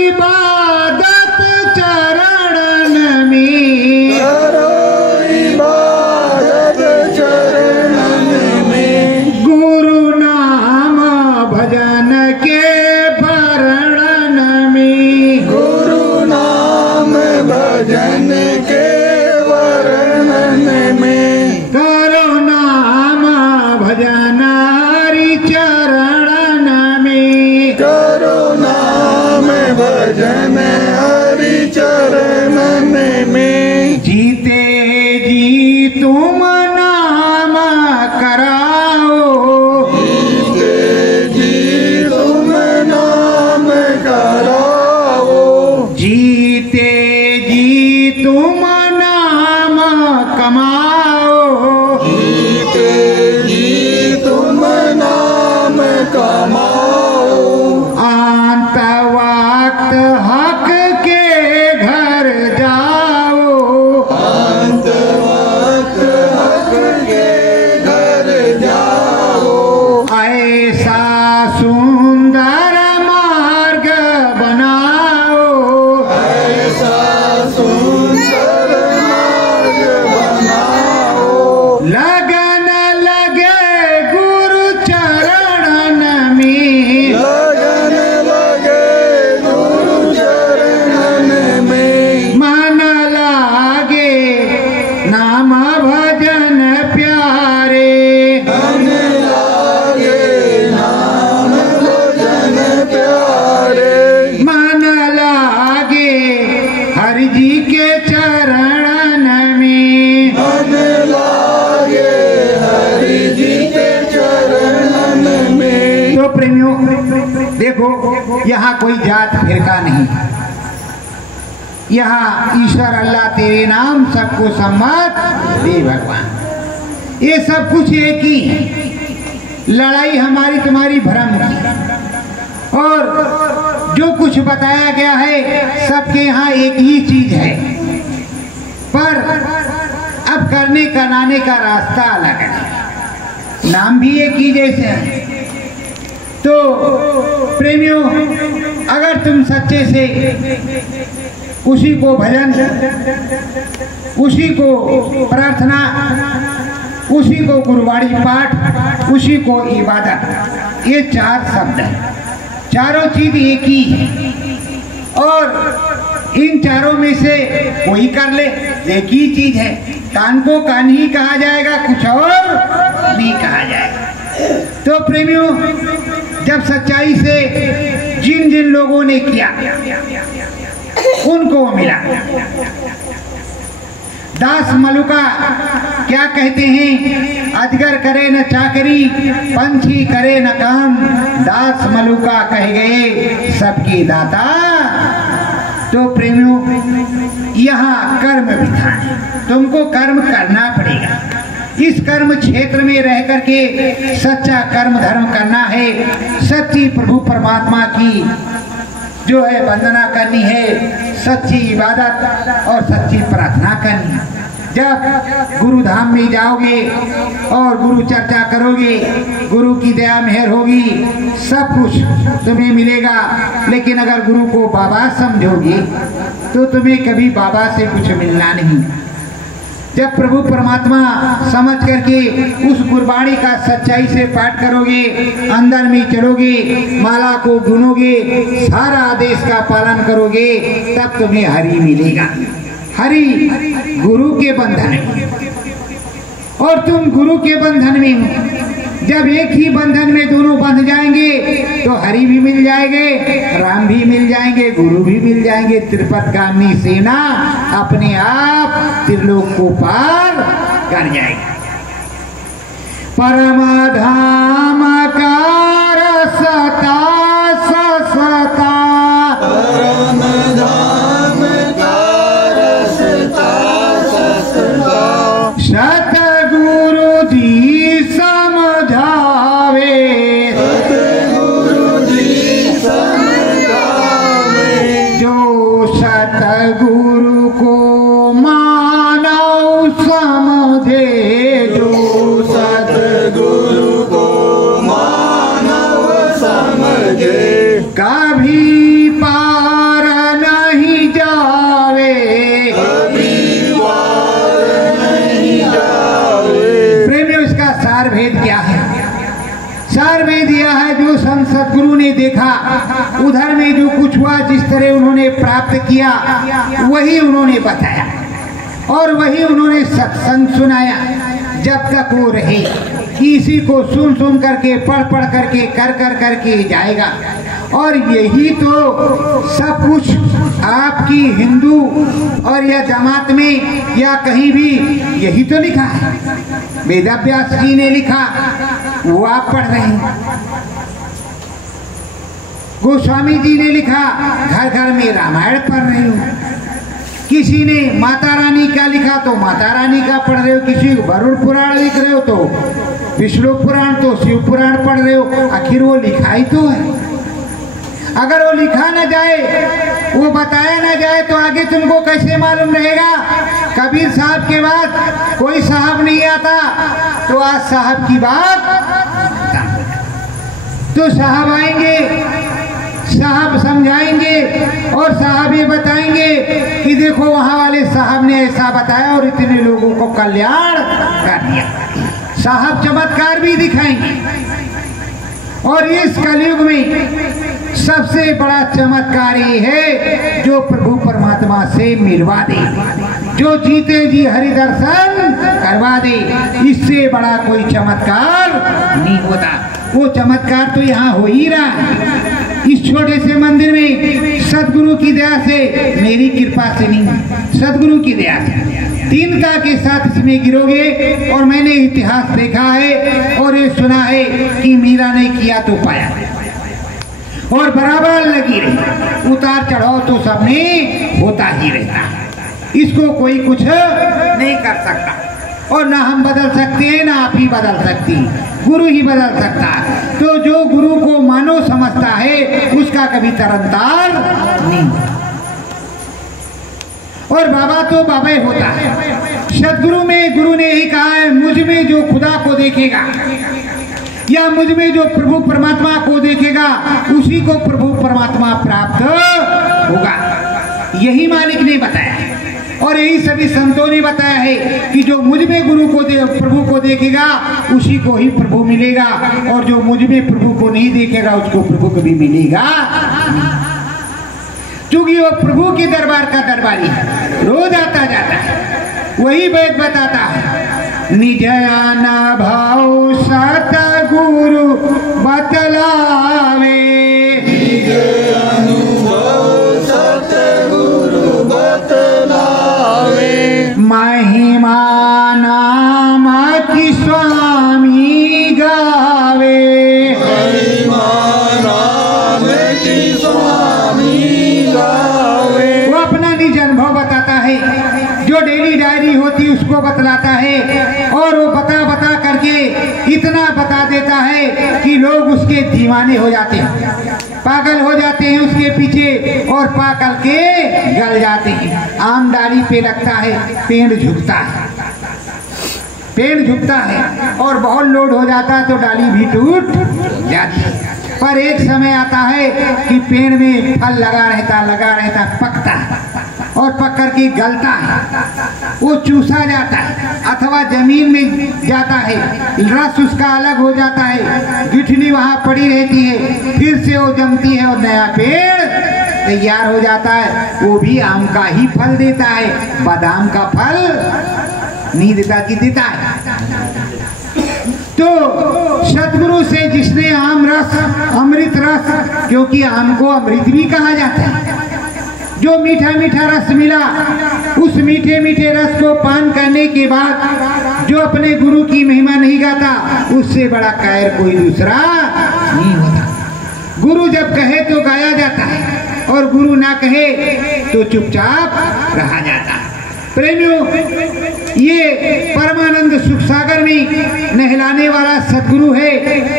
इबादत चरणन में, करो इबादत चरणन में। गुरु नाम भजन के वर्णन में, गुरु नाम भजन के वर्णन में। करो नाम भजन हरि चरणन में, करो नाम भजन हरि चरणन में। जीते जी तुम नाम कराओ, जीते जी तुम नाम कराओ। जीते जी तुम नाम कमाओ, जीते जी तुम नाम कमाओ। अंत वक्त हक के घर जाओ, अंत वक्त हक के घर जाओ। ऐसा सुंदर मार्ग बनाओ, ऐसा सुंदर मार्ग बनाओ। लगन लगे गुरु चरणन में, लगन लगे गुरु चरणन में। मन लागे नाम भजन प्यारे, मन लागे नाम भजन प्यारे। मन लागे हरि जी के चरणन में। मन लागे हरि जी के चरणन में। तो प्रेमियों देखो, यहाँ कोई जात फिरका नहीं, यहाँ ईश्वर अल्लाह तेरे नाम सबको सम्मत दे भगवान। ये सब कुछ एक ही है। लड़ाई हमारी तुम्हारी भ्रम की, और जो कुछ बताया गया है सबके यहाँ एक ही चीज है, पर अब करने कराने का रास्ता अलग है। नाम भी एक ही जैसे हैं। तो प्रेमियों, अगर तुम सच्चे से उसी को भजन, उसी को प्रार्थना, उसी को गुरुवाणी पाठ, उसी को इबादत, ये चार शब्द हैं, चारों चीज एक ही है। और इन चारों में से कोई कर ले, एक ही चीज है। कान को कान ही कहा जाएगा, कुछ और नहीं कहा जाएगा। तो प्रेमियों, जब सच्चाई से जिन जिन लोगों ने किया उनको मिला। दास मलुका क्या कहते हैं? अजगर करे न चाकरी, पंछी करे न काम, दास मलुका कह गए सबकी दाता। तो प्रेमियों, यहाँ कर्म विधान, तुमको कर्म करना पड़ेगा। इस कर्म क्षेत्र में रह करके सच्चा कर्म धर्म करना है। सच्ची प्रभु परमात्मा की जो है वंदना करनी है, सच्ची इबादत और सच्ची प्रार्थना करनी है। जब गुरु धाम में जाओगे और गुरु चर्चा करोगे, गुरु की दया मेहर होगी, सब कुछ तुम्हें मिलेगा। लेकिन अगर गुरु को बाबा समझोगे तो तुम्हें कभी बाबा से कुछ मिलना नहीं। जब प्रभु परमात्मा समझ करके उस गुरबाणी का सच्चाई से पाठ करोगे, अंदर में चलोगे, माला को गुनोगे, सारा आदेश का पालन करोगे, तब तुम्हें हरि मिलेगा। हरि गुरु के बंधन में, और तुम गुरु के बंधन में हो। जब एक ही बंधन में दोनों बंध जाएंगे तो हरि भी मिल जाएंगे, राम भी मिल जाएंगे, गुरु भी मिल जाएंगे। त्रिपथगामी सेना अपने आप त्रिलोक को पार कर जाएगी। परम धाम का रसता ससता, परम धाम का रसता ससता, सतगुरु जी समझावे, सतगुरु जी समझावे, जो सतगुरु को मानव समझे, जो सतगुरु को मानव समझे, कभी पार नहीं जावे, कभी पार नहीं जावे। प्रेमियों, इसका सार भेद क्या है? सार भेद यह है, जो संत सतगुरु ने देखा, उधर में जो कुछ हुआ, जिस तरह उन्होंने प्राप्त किया, वही उन्होंने बताया और वही उन्होंने सत्संग सुनाया। जब तक वो रहे, इसी को सुन सुन करके, पढ़ पढ़ करके, कर कर करके जाएगा। और यही तो सब कुछ आपकी हिंदू और या जमात में या कहीं भी यही तो लिखा है। वेदव्यास जी ने लिखा, वो आप पढ़ रहे हैं। गोस्वामी जी ने लिखा, घर घर में रामायण पढ़ रही हूँ। किसी ने माता रानी का लिखा तो माता रानी का पढ़ रहे हो, किसी वरुण पुराण लिख रहे हो तो विष्णु पुराण, तो शिव पुराण पढ़ रहे हो। आखिर वो लिखा ही तो है। अगर वो लिखा ना जाए, वो बताया ना जाए, तो आगे तुमको कैसे मालूम रहेगा? कबीर साहब के बाद कोई साहब नहीं आता, तो आज साहब की बात तो साहब आएंगे, साहब समझाएंगे और साहब ये बताएंगे कि देखो वहां वाले साहब ने ऐसा बताया और इतने लोगों को कल्याण कर दिया। साहब चमत्कार भी दिखाएंगे। और इस कलयुग में सबसे बड़ा चमत्कार ये है, जो प्रभु परमात्मा से मिलवा दे, जो जीते जी हरि दर्शन करवा दे। इससे बड़ा कोई चमत्कार नहीं होता। वो चमत्कार तो यहाँ हो ही रहा है। इस छोटे से मंदिर में सदगुरु की दया से, मेरी कृपा से नहीं, सदगुरु की दया से तिनका के साथ इसमें गिरोगे। और मैंने इतिहास देखा है और ये सुना है कि मीरा ने किया तो पाया, और बराबर लगी रही। उतार चढ़ाव तो सबने होता ही रहता। इसको कोई कुछ नहीं कर सकता, और ना हम बदल सकते हैं, ना आप ही बदल सकती, गुरु ही बदल सकता है। तो जो गुरु को मानो समझता है, उसका कभी तरनतार नहीं। और बाबा तो बाबा ही होता है। सदगुरु में गुरु ने ही कहा है, मुझ में जो खुदा को देखेगा या मुझ में जो प्रभु परमात्मा को देखेगा, उसी को प्रभु परमात्मा प्राप्त होगा। यही मालिक ने बताया और यही सभी संतों ने बताया है कि जो मुझ में गुरु को प्रभु को देखेगा, उसी को ही प्रभु मिलेगा, और जो मुझ में प्रभु को नहीं देखेगा, उसको प्रभु कभी मिलेगा। क्योंकि वो प्रभु के दरबार का दरबारी है, रोज आता जाता है। वही वेद बताता है, निज अनुभव सतगुरु बतलावे, निज अनुभव सतगुरु बतलावे, महिमा नाम की स्वामी गावे, महिमा नाम की स्वामी गावे। वो अपना निज अनुभव बताता है, जो डेली डायरी होती उसको बतलाता है, और वो बता बता करके इतना बता देता है कि लोग उसके दीवाने हो जाते हैं, पागल हो जाते हैं उसके पीछे, और पागल के गल जाते हैं। आम डाली पे लगता है, पेड़ झुकता है। पेड़ झुकता है और बहुत लोड हो जाता है तो डाली भी टूट जाती है। पर एक समय आता है कि पेड़ में फल लगा रहता पकता है और पक कर के गलता है, वो चूसा जाता है अथवा जमीन में जाता है, रस उसका अलग हो जाता है, गिठली वहां पड़ी रहती है, फिर से वो जमती है और नया पेड़ तैयार हो जाता है। वो भी आम का ही फल देता है, बादाम का फल नहीं देता कि देता है। तो सतगुरु से जिसने आम रस, अमृत रस, क्योंकि आम को अमृत भी कहा जाता है, जो मीठा मीठा रस मिला, उस मीठे मीठे रस को पान करने के बाद जो अपने गुरु की महिमा नहीं गाता, उससे बड़ा कायर कोई दूसरा नहीं होता। गुरु जब कहे तो गाया जाता है और गुरु ना कहे तो चुपचाप रहा जाता है। प्रेमियों, ये परमानंद सुख सागर में नहलाने वाला सदगुरु है,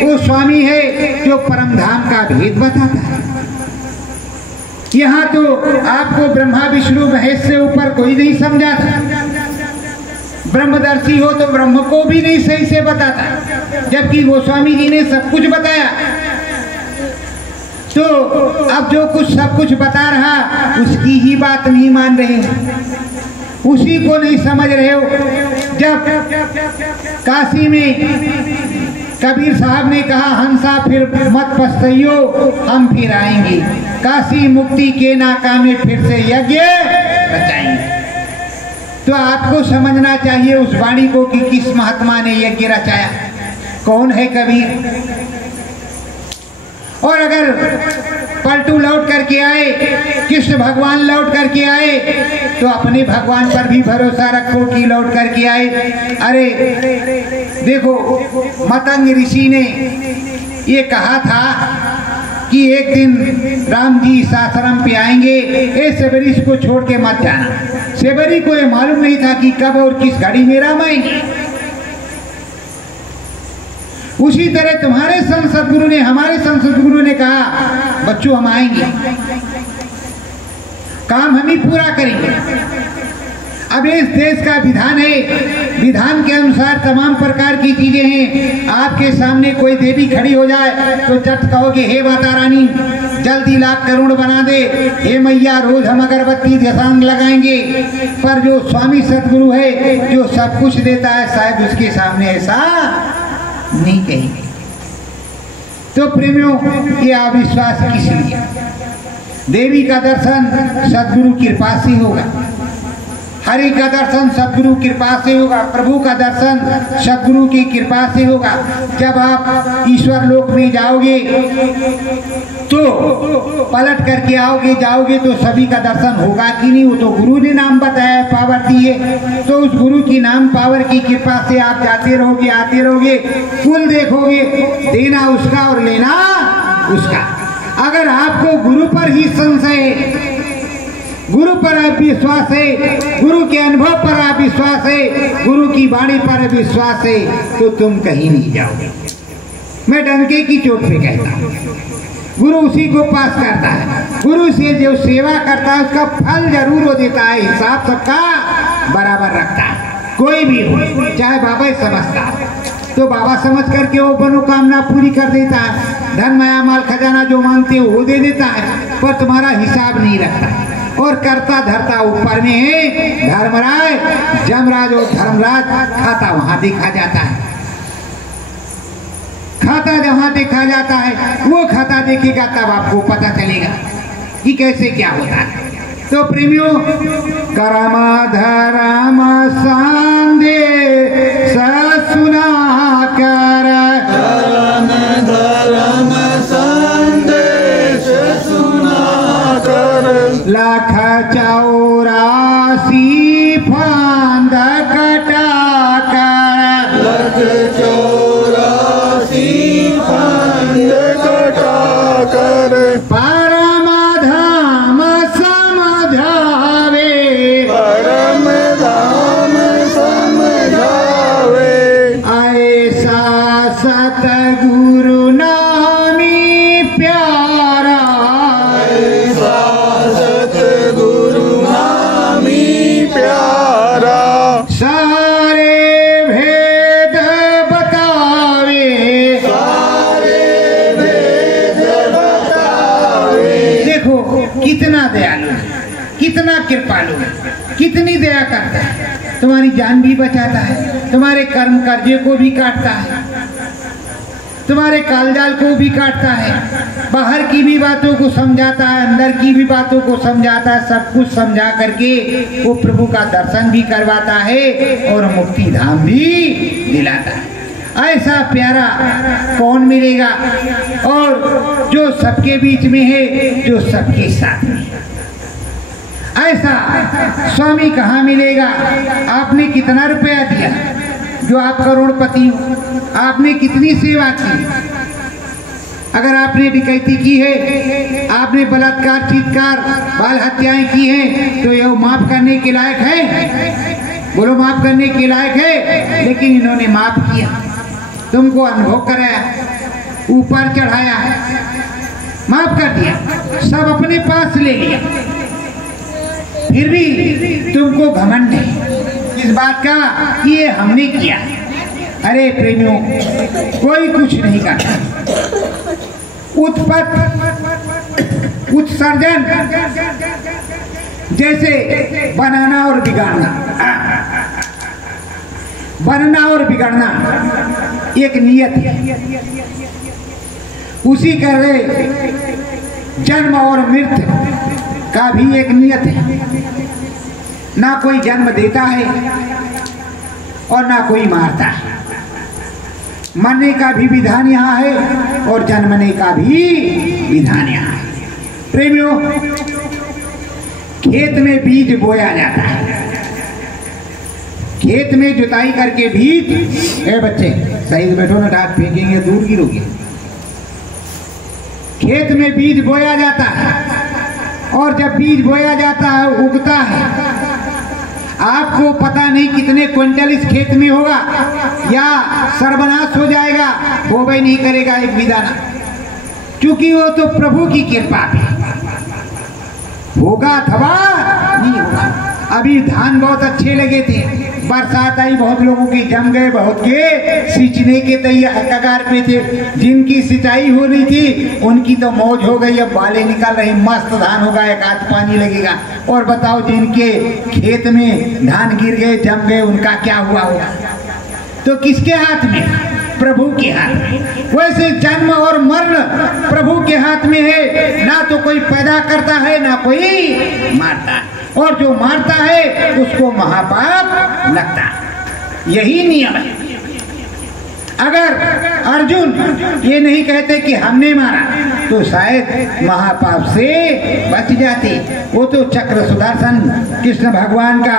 वो स्वामी है जो परम धाम का भेद बताता है। यहाँ तो आपको ब्रह्मा विष्णु महेश से ऊपर कोई नहीं समझा था। ब्रह्मदर्शी हो तो ब्रह्म को भी नहीं सही से बताता, जबकि गोस्वामी जी ने सब कुछ बताया। तो अब जो कुछ सब कुछ बता रहा, उसकी ही बात नहीं मान रहे हैं, उसी को नहीं समझ रहे हो। जब काशी में कबीर साहब ने कहा, हंसा फिर मत पछताइयो, हम फिर आएंगे, काशी मुक्ति के नाकामे फिर से यज्ञ रचाएंगे। तो आपको समझना चाहिए उस वाणी को कि किस महात्मा ने यज्ञ रचाया, कौन है कबीर। और अगर पलटू लौट करके आए, कृष्ण भगवान लौट करके आए, तो अपने भगवान पर भी भरोसा रखो कि लौट करके आए। अरे देखो, मतंग ऋषि ने ये कहा था कि एक दिन राम जी इस आश्रम पे आएंगे, ए सेबरी को छोड़ के मत जाना। सेबरी को ये मालूम नहीं था कि कब और किस घड़ी में राम आएंगे। उसी तरह तुम्हारे संत सदगुरु ने, हमारे संत सदगुरु ने कहा, बच्चों हम आएंगे, काम हम ही पूरा करेंगे। अब इस देश का विधान है, विधान के अनुसार तमाम प्रकार की चीजें हैं। आपके सामने कोई देवी खड़ी हो जाए तो चट कहोगे, हे माता रानी जल्दी लाख करोड़ बना दे, हे मैया रोज हम अगरबत्ती दशांग लगाएंगे। पर जो स्वामी सदगुरु है, जो सब कुछ देता है, शायद उसके सामने ऐसा नहीं कहेंगे। तो प्रेमियों, ये अविश्वास किस लिए? देवी का दर्शन सदगुरु कृपा से होगा, हरि का दर्शन सदगुरु कृपा से होगा, प्रभु का दर्शन सदगुरु की कृपा से होगा। जब आप ईश्वर लोक में जाओगे तो पलट करके जाओगे तो सभी का दर्शन होगा कि नहीं? वो तो गुरु ने नाम बताया, पावर दी है, तो उस गुरु की नाम पावर की कृपा से आप जाते रहोगे, आते रहोगे, कुल देखोगे, देना उसका और लेना उसका। अगर आपको गुरु पर ही संशय है, गुरु पर आप विश्वास है, गुरु के अनुभव पर आप विश्वास है, गुरु की वाणी पर विश्वास है, तो तुम कहीं नहीं जाओगे। मैं डंके की चोट पे कहता हूँ, गुरु उसी को पास करता है। गुरु से जो सेवा करता है उसका फल जरूर वो देता है, हिसाब सबका बराबर रखता है। कोई भी हो, चाहे बाबा ही समझता है तो बाबा समझ करके वो मनोकामना पूरी कर देता है। धन माया माल खजाना जो मांगते हो वो दे देता है, पर तुम्हारा हिसाब नहीं रखता। और करता धरता ऊपर में है, धर्मराज जमराज और धर्मराज, खाता वहां देखा जाता है। खाता जहां देखा जाता है, वो खाता देखेगा तब आपको पता चलेगा कि कैसे क्या होता है। तो प्रेमियों, करम धर्म संदे सुना कर, करम धर्म संदेश सुना कर, लाख 84 फांद कटा कर, लाख 84 फांद कटा कर, परम धाम समझावे, परम धाम समझावे, ऐसा सतगुरु नामी प्यारा, ऐसा सतगुरु नामी कितना कृपालु है, कितनी दया करता है, तुम्हारी जान भी बचाता है, तुम्हारे कर्म कर्जे को भी काटता है, तुम्हारे कालजाल को भी काटता है, बाहर की भी बातों को समझाता है, अंदर की भी बातों को समझाता है, सब कुछ समझा करके वो प्रभु का दर्शन भी करवाता है और मुक्ति धाम भी दिलाता है। ऐसा प्यारा कौन मिलेगा, और जो सबके बीच में है, जो सबके साथ में है। ऐसा स्वामी कहाँ मिलेगा? आपने कितना रुपया दिया जो आप करोड़पति हो? आपने कितनी सेवा की? अगर आपने डकैती की है, आपने बलात्कार, चीत्कार, बाल हत्याएं की हैं, तो यह माफ करने के लायक है? बोलो, माफ करने के लायक है। लेकिन इन्होंने माफ किया, तुमको अनुभव कराया, ऊपर चढ़ाया, माफ कर दिया, सब अपने पास ले लिया, फिर भी तुमको घमंड है इस बात का कि ये हमने किया। अरे प्रेमियों, कोई कुछ नहीं करता। उत्सर्जन जैसे बनाना और बिगाड़ना, बनना और बिगड़ना एक नियत है। उसी तरह जन्म और मृत्यु का भी एक नियत है। ना कोई जन्म देता है और ना कोई मारता है। मरने का भी विधान यहाँ है और जन्मने का भी विधान यहाँ है। प्रेमियों, खेत में बीज बोया जाता है। खेत में जुताई करके बीज, ए बच्चे सही से बैठो ना, डांट फेंकेंगे, दूर गिरोगे। खेत में बीज बोया जाता है और जब बीज बोया जाता है, उगता है। आपको पता नहीं कितने क्विंटल इस खेत में होगा, या सर्वनाश हो जाएगा, बोबई नहीं करेगा एक भी दाना, क्योंकि वो तो प्रभु की कृपा है। होगा अथवा नहीं होगा। अभी धान बहुत अच्छे लगे थे, बरसात आई, बहुत लोगों की जम गए, बहुत के सींचने के तैयार कगार पे थे। जिनकी सिंचाई हो रही थी उनकी तो मौज हो गई, अब बालें निकल रही, मस्त धान होगा, एक आध पानी लगेगा। और बताओ जिनके खेत में धान गिर गए, जम गए, उनका क्या हुआ होगा? तो किसके हाथ में? प्रभु के हाथ में। वैसे जन्म और मरण प्रभु के हाथ में है। ना तो कोई पैदा करता है, ना कोई मारता है, और जो मारता है उसको महापाप लगता है। यही नियम है। अगर अर्जुन ये नहीं कहते कि हमने मारा, तो शायद महापाप से बच जाते। वो तो चक्र सुदर्शन कृष्ण भगवान का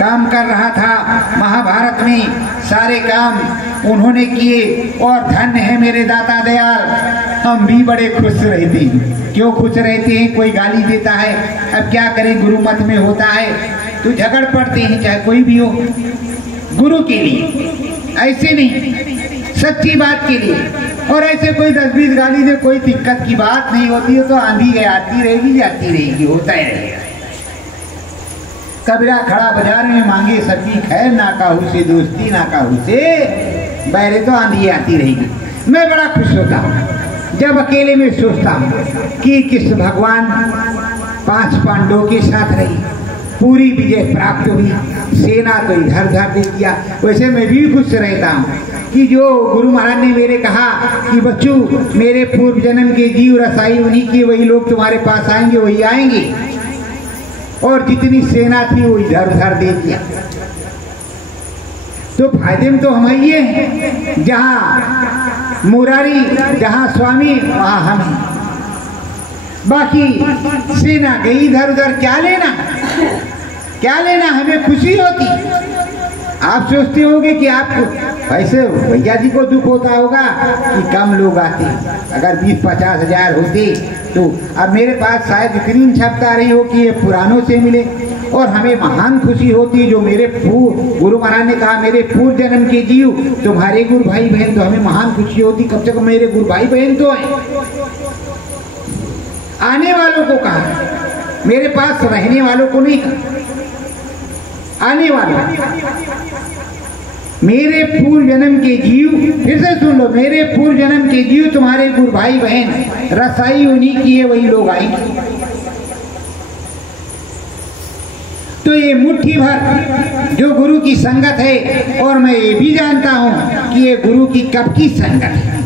काम कर रहा था। महाभारत में सारे काम उन्होंने किए, और धन्य है मेरे दाता दयाल, हम भी बड़े खुश रहते हैं। क्यों खुश रहते हैं? कोई गाली देता है, अब क्या करें, गुरु मत में होता है तो झगड़ पड़ते हैं, चाहे कोई भी हो, गुरु के लिए। ऐसे नहीं, सच्ची बात के लिए। और ऐसे कोई 10-20 गाली दे, कोई दिक्कत की बात नहीं होती है, तो आंधी गई आती रहेगी, जाती रहेगी, होता ही रहेगा। कबीरा खड़ा बाजार में मांगे सबकी खैर, ना काहू से दोस्ती, ना काहू से बैरे, तो आंधी आती रहेगी। मैं बड़ा खुश होता हूँ जब अकेले में सोचता हूँ कि कृष्ण भगवान 5 पांडवों के साथ रही, पूरी विजय प्राप्त हुई, सेना तो इधर उधर दे दिया। वैसे मैं भी खुश रहता हूँ कि जो गुरु महाराज ने मेरे कहा कि बच्चों, मेरे पूर्व जन्म के जीव रसाई उन्हीं के, वही लोग तुम्हारे पास आएंगे, वही आएंगे, और जितनी सेना थी वो इधर उधर दे दिया। तो फायदे में तो हम ही हैं। जहाँ मुरारी, जहाँ स्वामी, वहाँ हम हैं। बाकी सेना गई इधर उधर, क्या लेना, क्या लेना? हमें खुशी होती। आप सोचते होंगे कि आपको ऐसे भैया जी को दुख होता होगा कि कम लोग आते। अगर 20-50 हजार होते तो अब मेरे पास शायद इतनी क्षमता रही हो कि ये पुरानों से मिले, और हमें महान खुशी होती। जो मेरे गुरु महाराज ने कहा मेरे पूर्व जन्म के जीव तुम्हारे गुरु भाई बहन, तो हमें महान खुशी होती। कम से कम मेरे गुरु भाई बहन तो हैं। आने वालों को कहा, मेरे पास रहने वालों को नहीं कहा, आने वालों। मेरे पूर्व जन्म के जीव, फिर से सुन लो, मेरे पूर्व जन्म के जीव तुम्हारे गुरु भाई बहन, रसाई उन्हीं की है, वही लोग आएंगे। तो ये मुट्ठी भर जो गुरु की संगत है, और मैं ये भी जानता हूँ कि ये गुरु की कब की संगत है,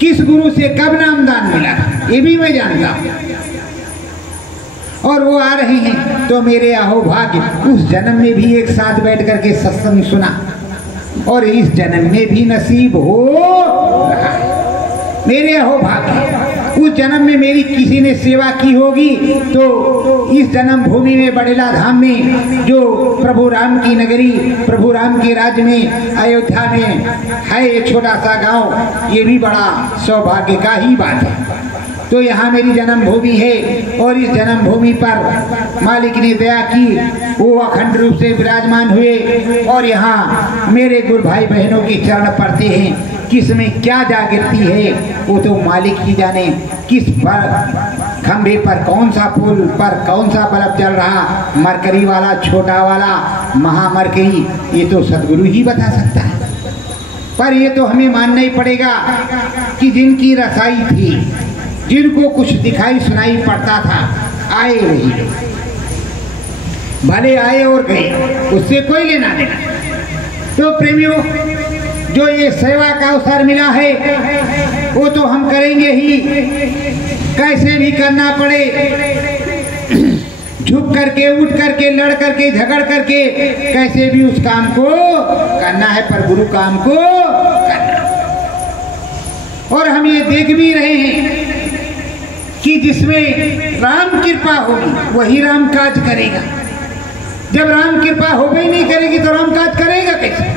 किस गुरु से कब नामदान मिला, ये भी मैं जानता हूँ। और वो आ रहे हैं तो मेरे अहोभाग्य उस जन्म में भी एक साथ बैठ करके सत्संग सुना, और इस जन्म में भी नसीब हो रहा है। मेरे अहोभाग्य उस जन्म में मेरी किसी ने सेवा की होगी तो इस जन्म भूमि में बड़ेला धाम में जो प्रभु राम की नगरी, प्रभु राम के राज्य में अयोध्या में है ये छोटा सा गांव, ये भी बड़ा सौभाग्य का ही बात है। तो यहाँ मेरी जन्म भूमि है, और इस जन्म भूमि पर मालिक ने दया की, वो अखंड रूप से विराजमान हुए, और यहाँ मेरे गुरु भाई बहनों के चरण पड़ते हैं। किस में क्या जागृति है वो तो मालिक ही जाने, किस पर खंभे पर कौन सा पुल पर कौन सा बल्ब जल रहा, मरकरी वाला, छोटा वाला, महामरकरी, ये तो सदगुरु ही बता सकता है। पर ये तो हमें मानना ही पड़ेगा कि जिनकी रसाई थी, जिनको कुछ दिखाई सुनाई पड़ता था, आए वही, भले आए और गए, उससे कोई लेना देना। तो प्रेमियों, जो ये सेवा का अवसर मिला है वो तो हम करेंगे ही, कैसे भी करना पड़े, झुक करके, उठ करके, लड़ करके, झगड़ करके, कैसे भी उस काम को करना है, पर गुरु काम को करना। और हम ये देख भी रहे हैं कि जिसमें राम कृपा होगी वही राम काज करेगा। जब राम कृपा हो ही नहीं करेगी तो राम काज करेगा कैसे?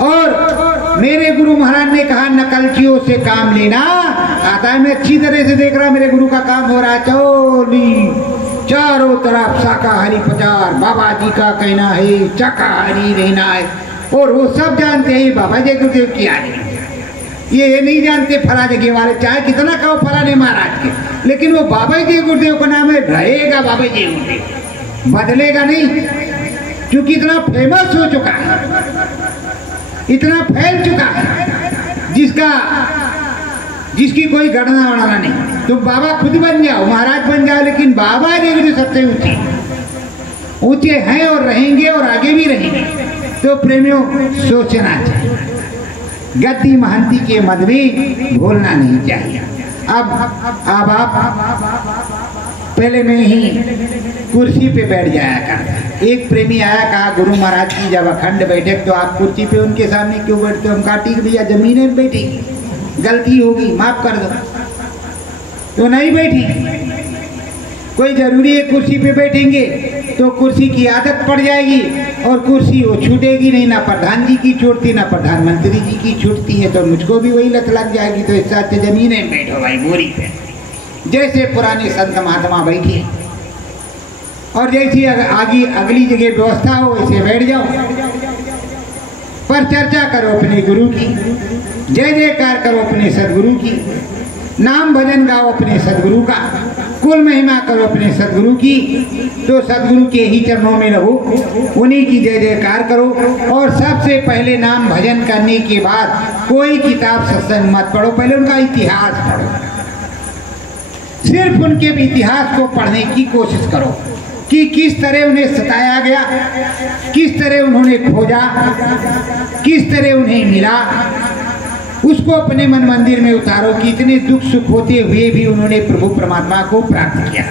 और मेरे गुरु महाराज ने कहा नकलचियों से काम लेना आता है। मैं अच्छी तरह से देख रहा, मेरे गुरु का काम हो रहा है। चोली चारों तरफ शाकाहारी प्रचार, बाबा जी का कहना है शाकाहारी रहना है, और वो सब जानते हैं बाबा जय गुरुदेव की आने। ये नहीं जानते फला जगह वाले, चाहे कितना कहो फलाने महाराज के, लेकिन वो बाबा जी गुरुदेव का नाम है, रहेगा बाबा जी गुरुदेव, बदलेगा नहीं, क्योंकि इतना फेमस हो चुका है, इतना फैल चुका है, जिसकी कोई गणना वणना नहीं। तो बाबा खुद बन जाओ, महाराज बन जाओ, लेकिन बाबा जी गुरुदेव सबसे ऊंचे ऊंचे हैं और रहेंगे और आगे भी रहेंगे। तो प्रेमियों, सोचना चाहिए, गद्दी महंती के मद में भूलना नहीं चाहिए। अब आप पहले में ही कुर्सी पे बैठ जाया कर। एक प्रेमी आया, कहा गुरु महाराज की जब अखंड बैठक तो आप कुर्सी पे उनके सामने क्यों बैठते हो? हम कहा ठीक भैया, जमीन में बैठी, गलती होगी माफ कर दो। तो नहीं बैठी, कोई जरूरी है कुर्सी पे बैठेंगे तो कुर्सी की आदत पड़ जाएगी, और कुर्सी वो छूटेगी नहीं, ना प्रधान जी की छूटती ना प्रधानमंत्री जी की छूटती है, तो मुझको भी वही लत लग जाएगी। तो इस साथ जमीन में बैठो भाई, बोरी पे, जैसे पुराने संत महात्मा बैठे, और जैसी आगे अगली जगह व्यवस्था हो वैसे बैठ जाओ, पर चर्चा करो अपने गुरु की, जय जयकार करो अपने सदगुरु की, नाम भजन गाओ अपने सदगुरु का, कुल महिमा करो अपने सदगुरु की। तो सदगुरु के ही चरणों में रहो, उन्हीं की जय जयकार करो, और सबसे पहले नाम भजन करने के बाद कोई किताब सत्संग मत पढ़ो, पहले उनका इतिहास पढ़ो, सिर्फ उनके इतिहास को पढ़ने की कोशिश करो कि किस तरह उन्हें सताया गया, किस तरह उन्होंने खोजा, किस तरह उन्हें मिला, उसको अपने मन मंदिर में उतारो कि इतने दुख सुख होते हुए भी उन्होंने प्रभु परमात्मा को प्राप्त किया।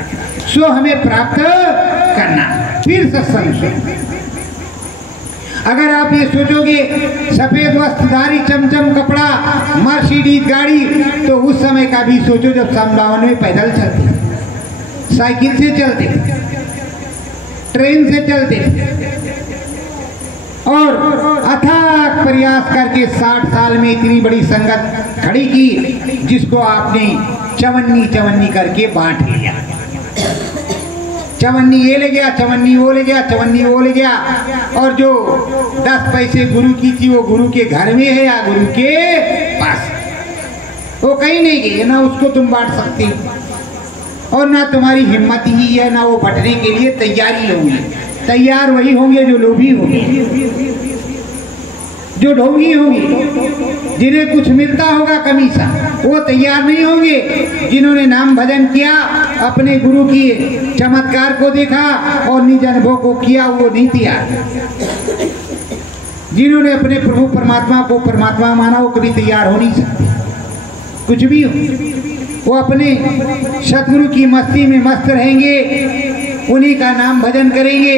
सो हमें प्राप्त करना, फिर सत्संग सुनो। अगर आप ये सोचोगे सफेद वस्त्रधारी, चमचम कपड़ा, मर्सिडीज गाड़ी, तो उस समय का भी सोचो जब सन 52 में पैदल चलते, साइकिल से चलते, ट्रेन से चलते, और अथाक प्रयास करके 60 साल में इतनी बड़ी संगत खड़ी की, जिसको आपने चवन्नी चवन्नी करके बांट लिया। चवन्नी ये ले गया, चवन्नी वो ले गया, चवन्नी वो ले गया, और जो 10 पैसे गुरु की थी वो गुरु के घर में है या गुरु के पास, वो कहीं नहीं गई, ना उसको तुम बांट सकते, और ना तुम्हारी हिम्मत ही है, ना वो बंटने के लिए तैयारी होंगी। तैयार वही होंगे जो लोभी होंगे। जो ढोंगी होंगे, जिन्हें कुछ मिलता होगा कमीशन, वो तैयार नहीं होंगे। जिन्होंने नाम भजन किया, अपने गुरु की चमत्कार को देखा और निज अनुभव को किया, वो नहीं तैयार। जिन्होंने अपने प्रभु परमात्मा को परमात्मा माना, वो कभी तैयार हो नहीं सकते। कुछ भी हो, वो अपने सतगुरु की मस्ती में मस्त रहेंगे, उन्हीं का नाम भजन करेंगे,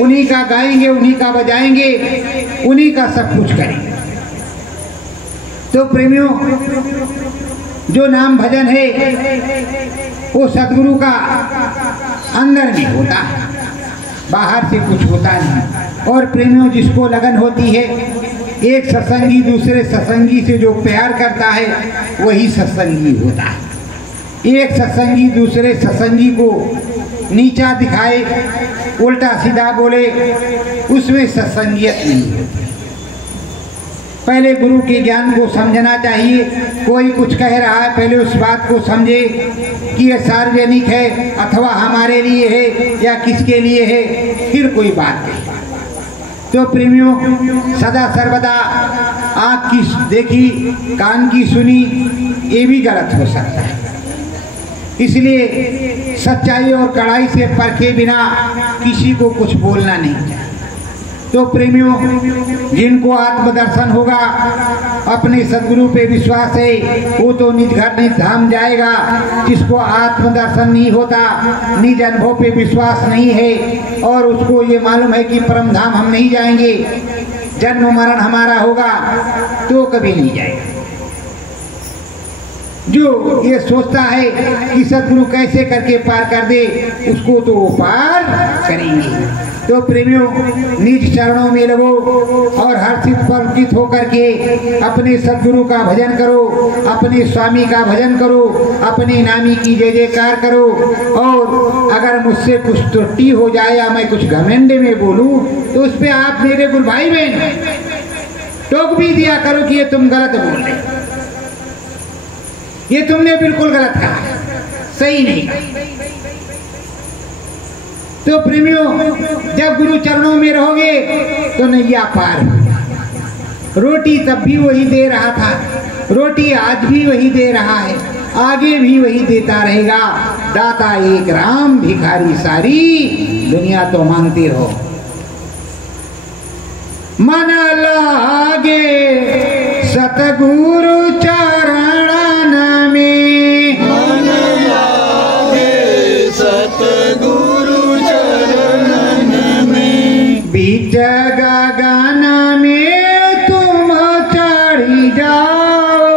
उन्हीं का गाएंगे, उन्हीं का बजाएंगे, उन्हीं का सब कुछ करेंगे। तो प्रेमियों, जो नाम भजन है वो सतगुरु का अंदर में होता है, बाहर से कुछ होता नहीं। और प्रेमियों, जिसको लगन होती है, एक सत्संगी दूसरे सत्संगी से जो प्यार करता है वही सत्संगी होता है। एक सत्संगी दूसरे सत्संगी को नीचा दिखाए, उल्टा सीधा बोले, उसमें सत्संगियत नहीं होती। पहले गुरु के ज्ञान को समझना चाहिए। कोई कुछ कह रहा है, पहले उस बात को समझे कि यह सार्वजनिक है अथवा हमारे लिए है या किसके लिए है, फिर कोई बात नहीं। तो प्रेमियों, सदा सर्वदा आँख की देखी कान की सुनी ये भी गलत हो सकता है। इसलिए सच्चाई और कड़ाई से परखे बिना किसी को कुछ बोलना नहीं चाहिए। तो प्रेमियों, जिनको आत्मदर्शन होगा, अपने सद्गुरु पे विश्वास है, वो तो निज घर निज धाम जाएगा। जिसको आत्मदर्शन नहीं होता, निज अनुभव पे विश्वास नहीं है और उसको ये मालूम है कि परम धाम हम नहीं जाएंगे, जन्म मरण हमारा होगा, तो कभी नहीं जाएगा। जो ये सोचता है कि सद्गुरु कैसे करके पार कर दे, उसको तो वो पार करेंगे। तो प्रेमियों, निज चरणों में लगो और हर्षित पुलकित होकर के अपने सद्गुरु का भजन करो, अपने स्वामी का भजन करो, अपने नामी की जय जयकार करो। और अगर मुझसे कुछ त्रुटि हो जाए या मैं कुछ घमंड में बोलूं, तो उस पर आप मेरे गुरु भाई बहन टोक भी दिया करो कि ये तुम गलत बोल रहे, ये तुमने बिल्कुल गलत कहा, सही नहीं कहा। तो प्रेमियों, जब गुरु चरणों में रहोगे तो नैया पार हो। रोटी तब भी वही दे रहा था, रोटी आज भी वही दे रहा है, आगे भी वही देता रहेगा। दाता एक राम, भिखारी सारी दुनिया तो मांगते रहो। मन लागे सतगुरु चरणन में, मन लागे सतगुरु चरणन में, बीच गगन में तुम चढ़ी जाओ,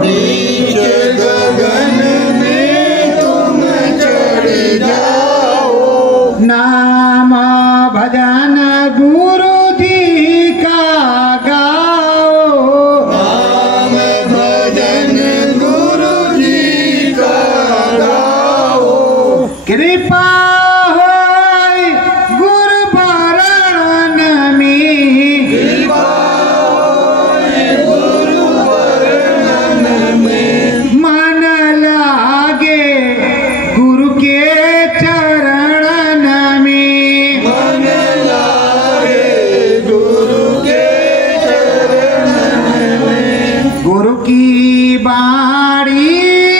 बीच गगन में तुम चढ़ जाओ। नाम भजन गुरु जी का गाओ, नाम भजन गुरु जी का गाओ। कृपा होय गुरु वरण में, कृपा होय गुरु वरण में, मन लागे गुरु के चरणन में, मन लागे गुरु के चरणन में। गुरु की बाणी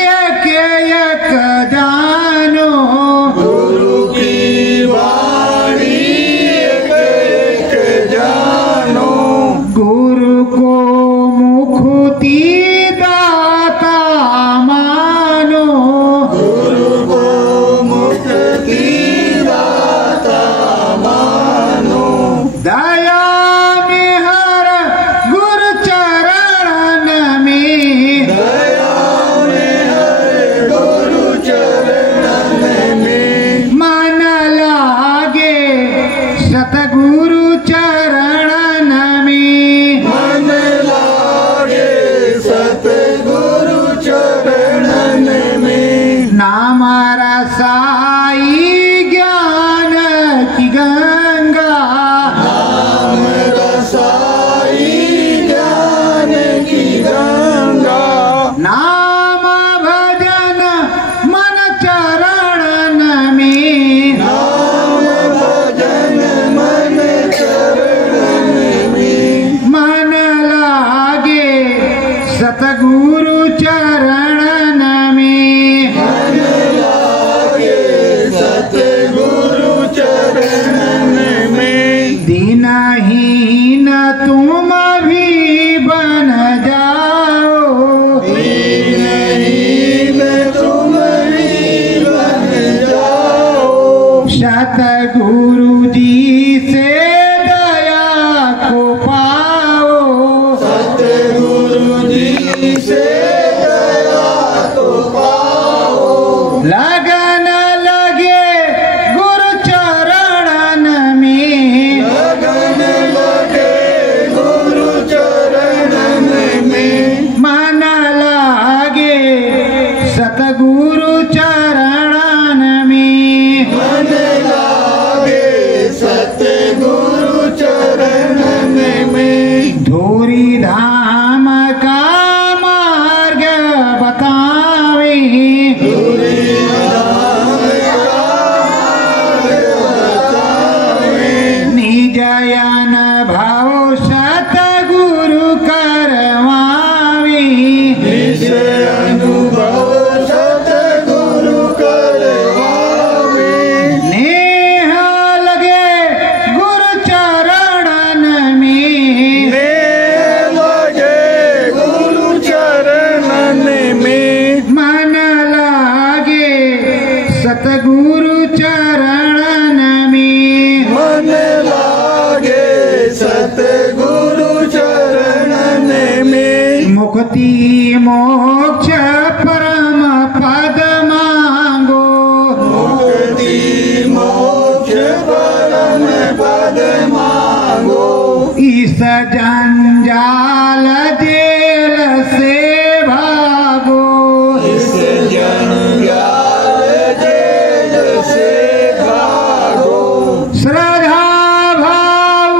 एक जानो, गुरु की वाणी एक जानो। गुरु को मुक्ति दाता मानो, गुरु को मुक्ति दाता मानो। दया में हर गुरु चरणन में, दया में हर गुरु चरणन में, मन लागे सतगुरु चरणन में। मन लागे सतगुरु चरणन में। नाम रसाई ज्ञान की गंगा, नाम रसाई ज्ञान की गंगा। नाम भजन मन चरणन में, नाम भजन मन चरणन दीनहीन तुम भी बन जाओ, दीनहीन तुम भी बन जाओ। सतगुरु जी से दया को पाओ, सतगुरु जी से दया को पाओ। लगन लगे गुरु चरणन में, लगन लगे गुरु चरणन में। मन लागे सतगुरु चरणन में। मन लागे सतगुरु चरणन में। धूरी धाम का मार्ग बतावे, दूरी धाम का बतावे। निज अनुभव सतगुरु करवावे, निज अनुभव सतगुरु करवावे। नेह लगे गुरु चरणन में, नेह लगे गुरु चरणन में। मन लागे सतगुरु चरणन में। मन लागे सतगुरु चरणन में। मुक्ति मोक्ष परम पद मांगो, मुक्ति मोक्ष परम पद मांगो। इस जंजाल जेल से भागो, इस जंजाल जेल से भागो। श्रद्धा भाव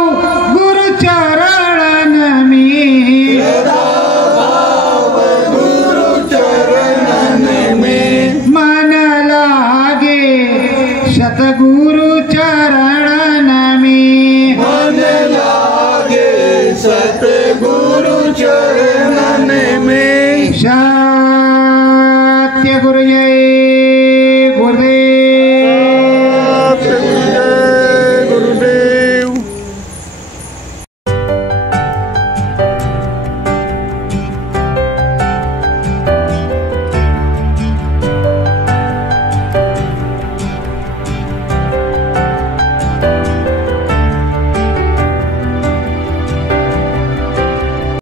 गुरु चरणन में, भाव गुरु चरणन में। मन लागे सतगुरु चरणन में। मन लागे सतगुरु चरणन में। सत्य गुरु जय।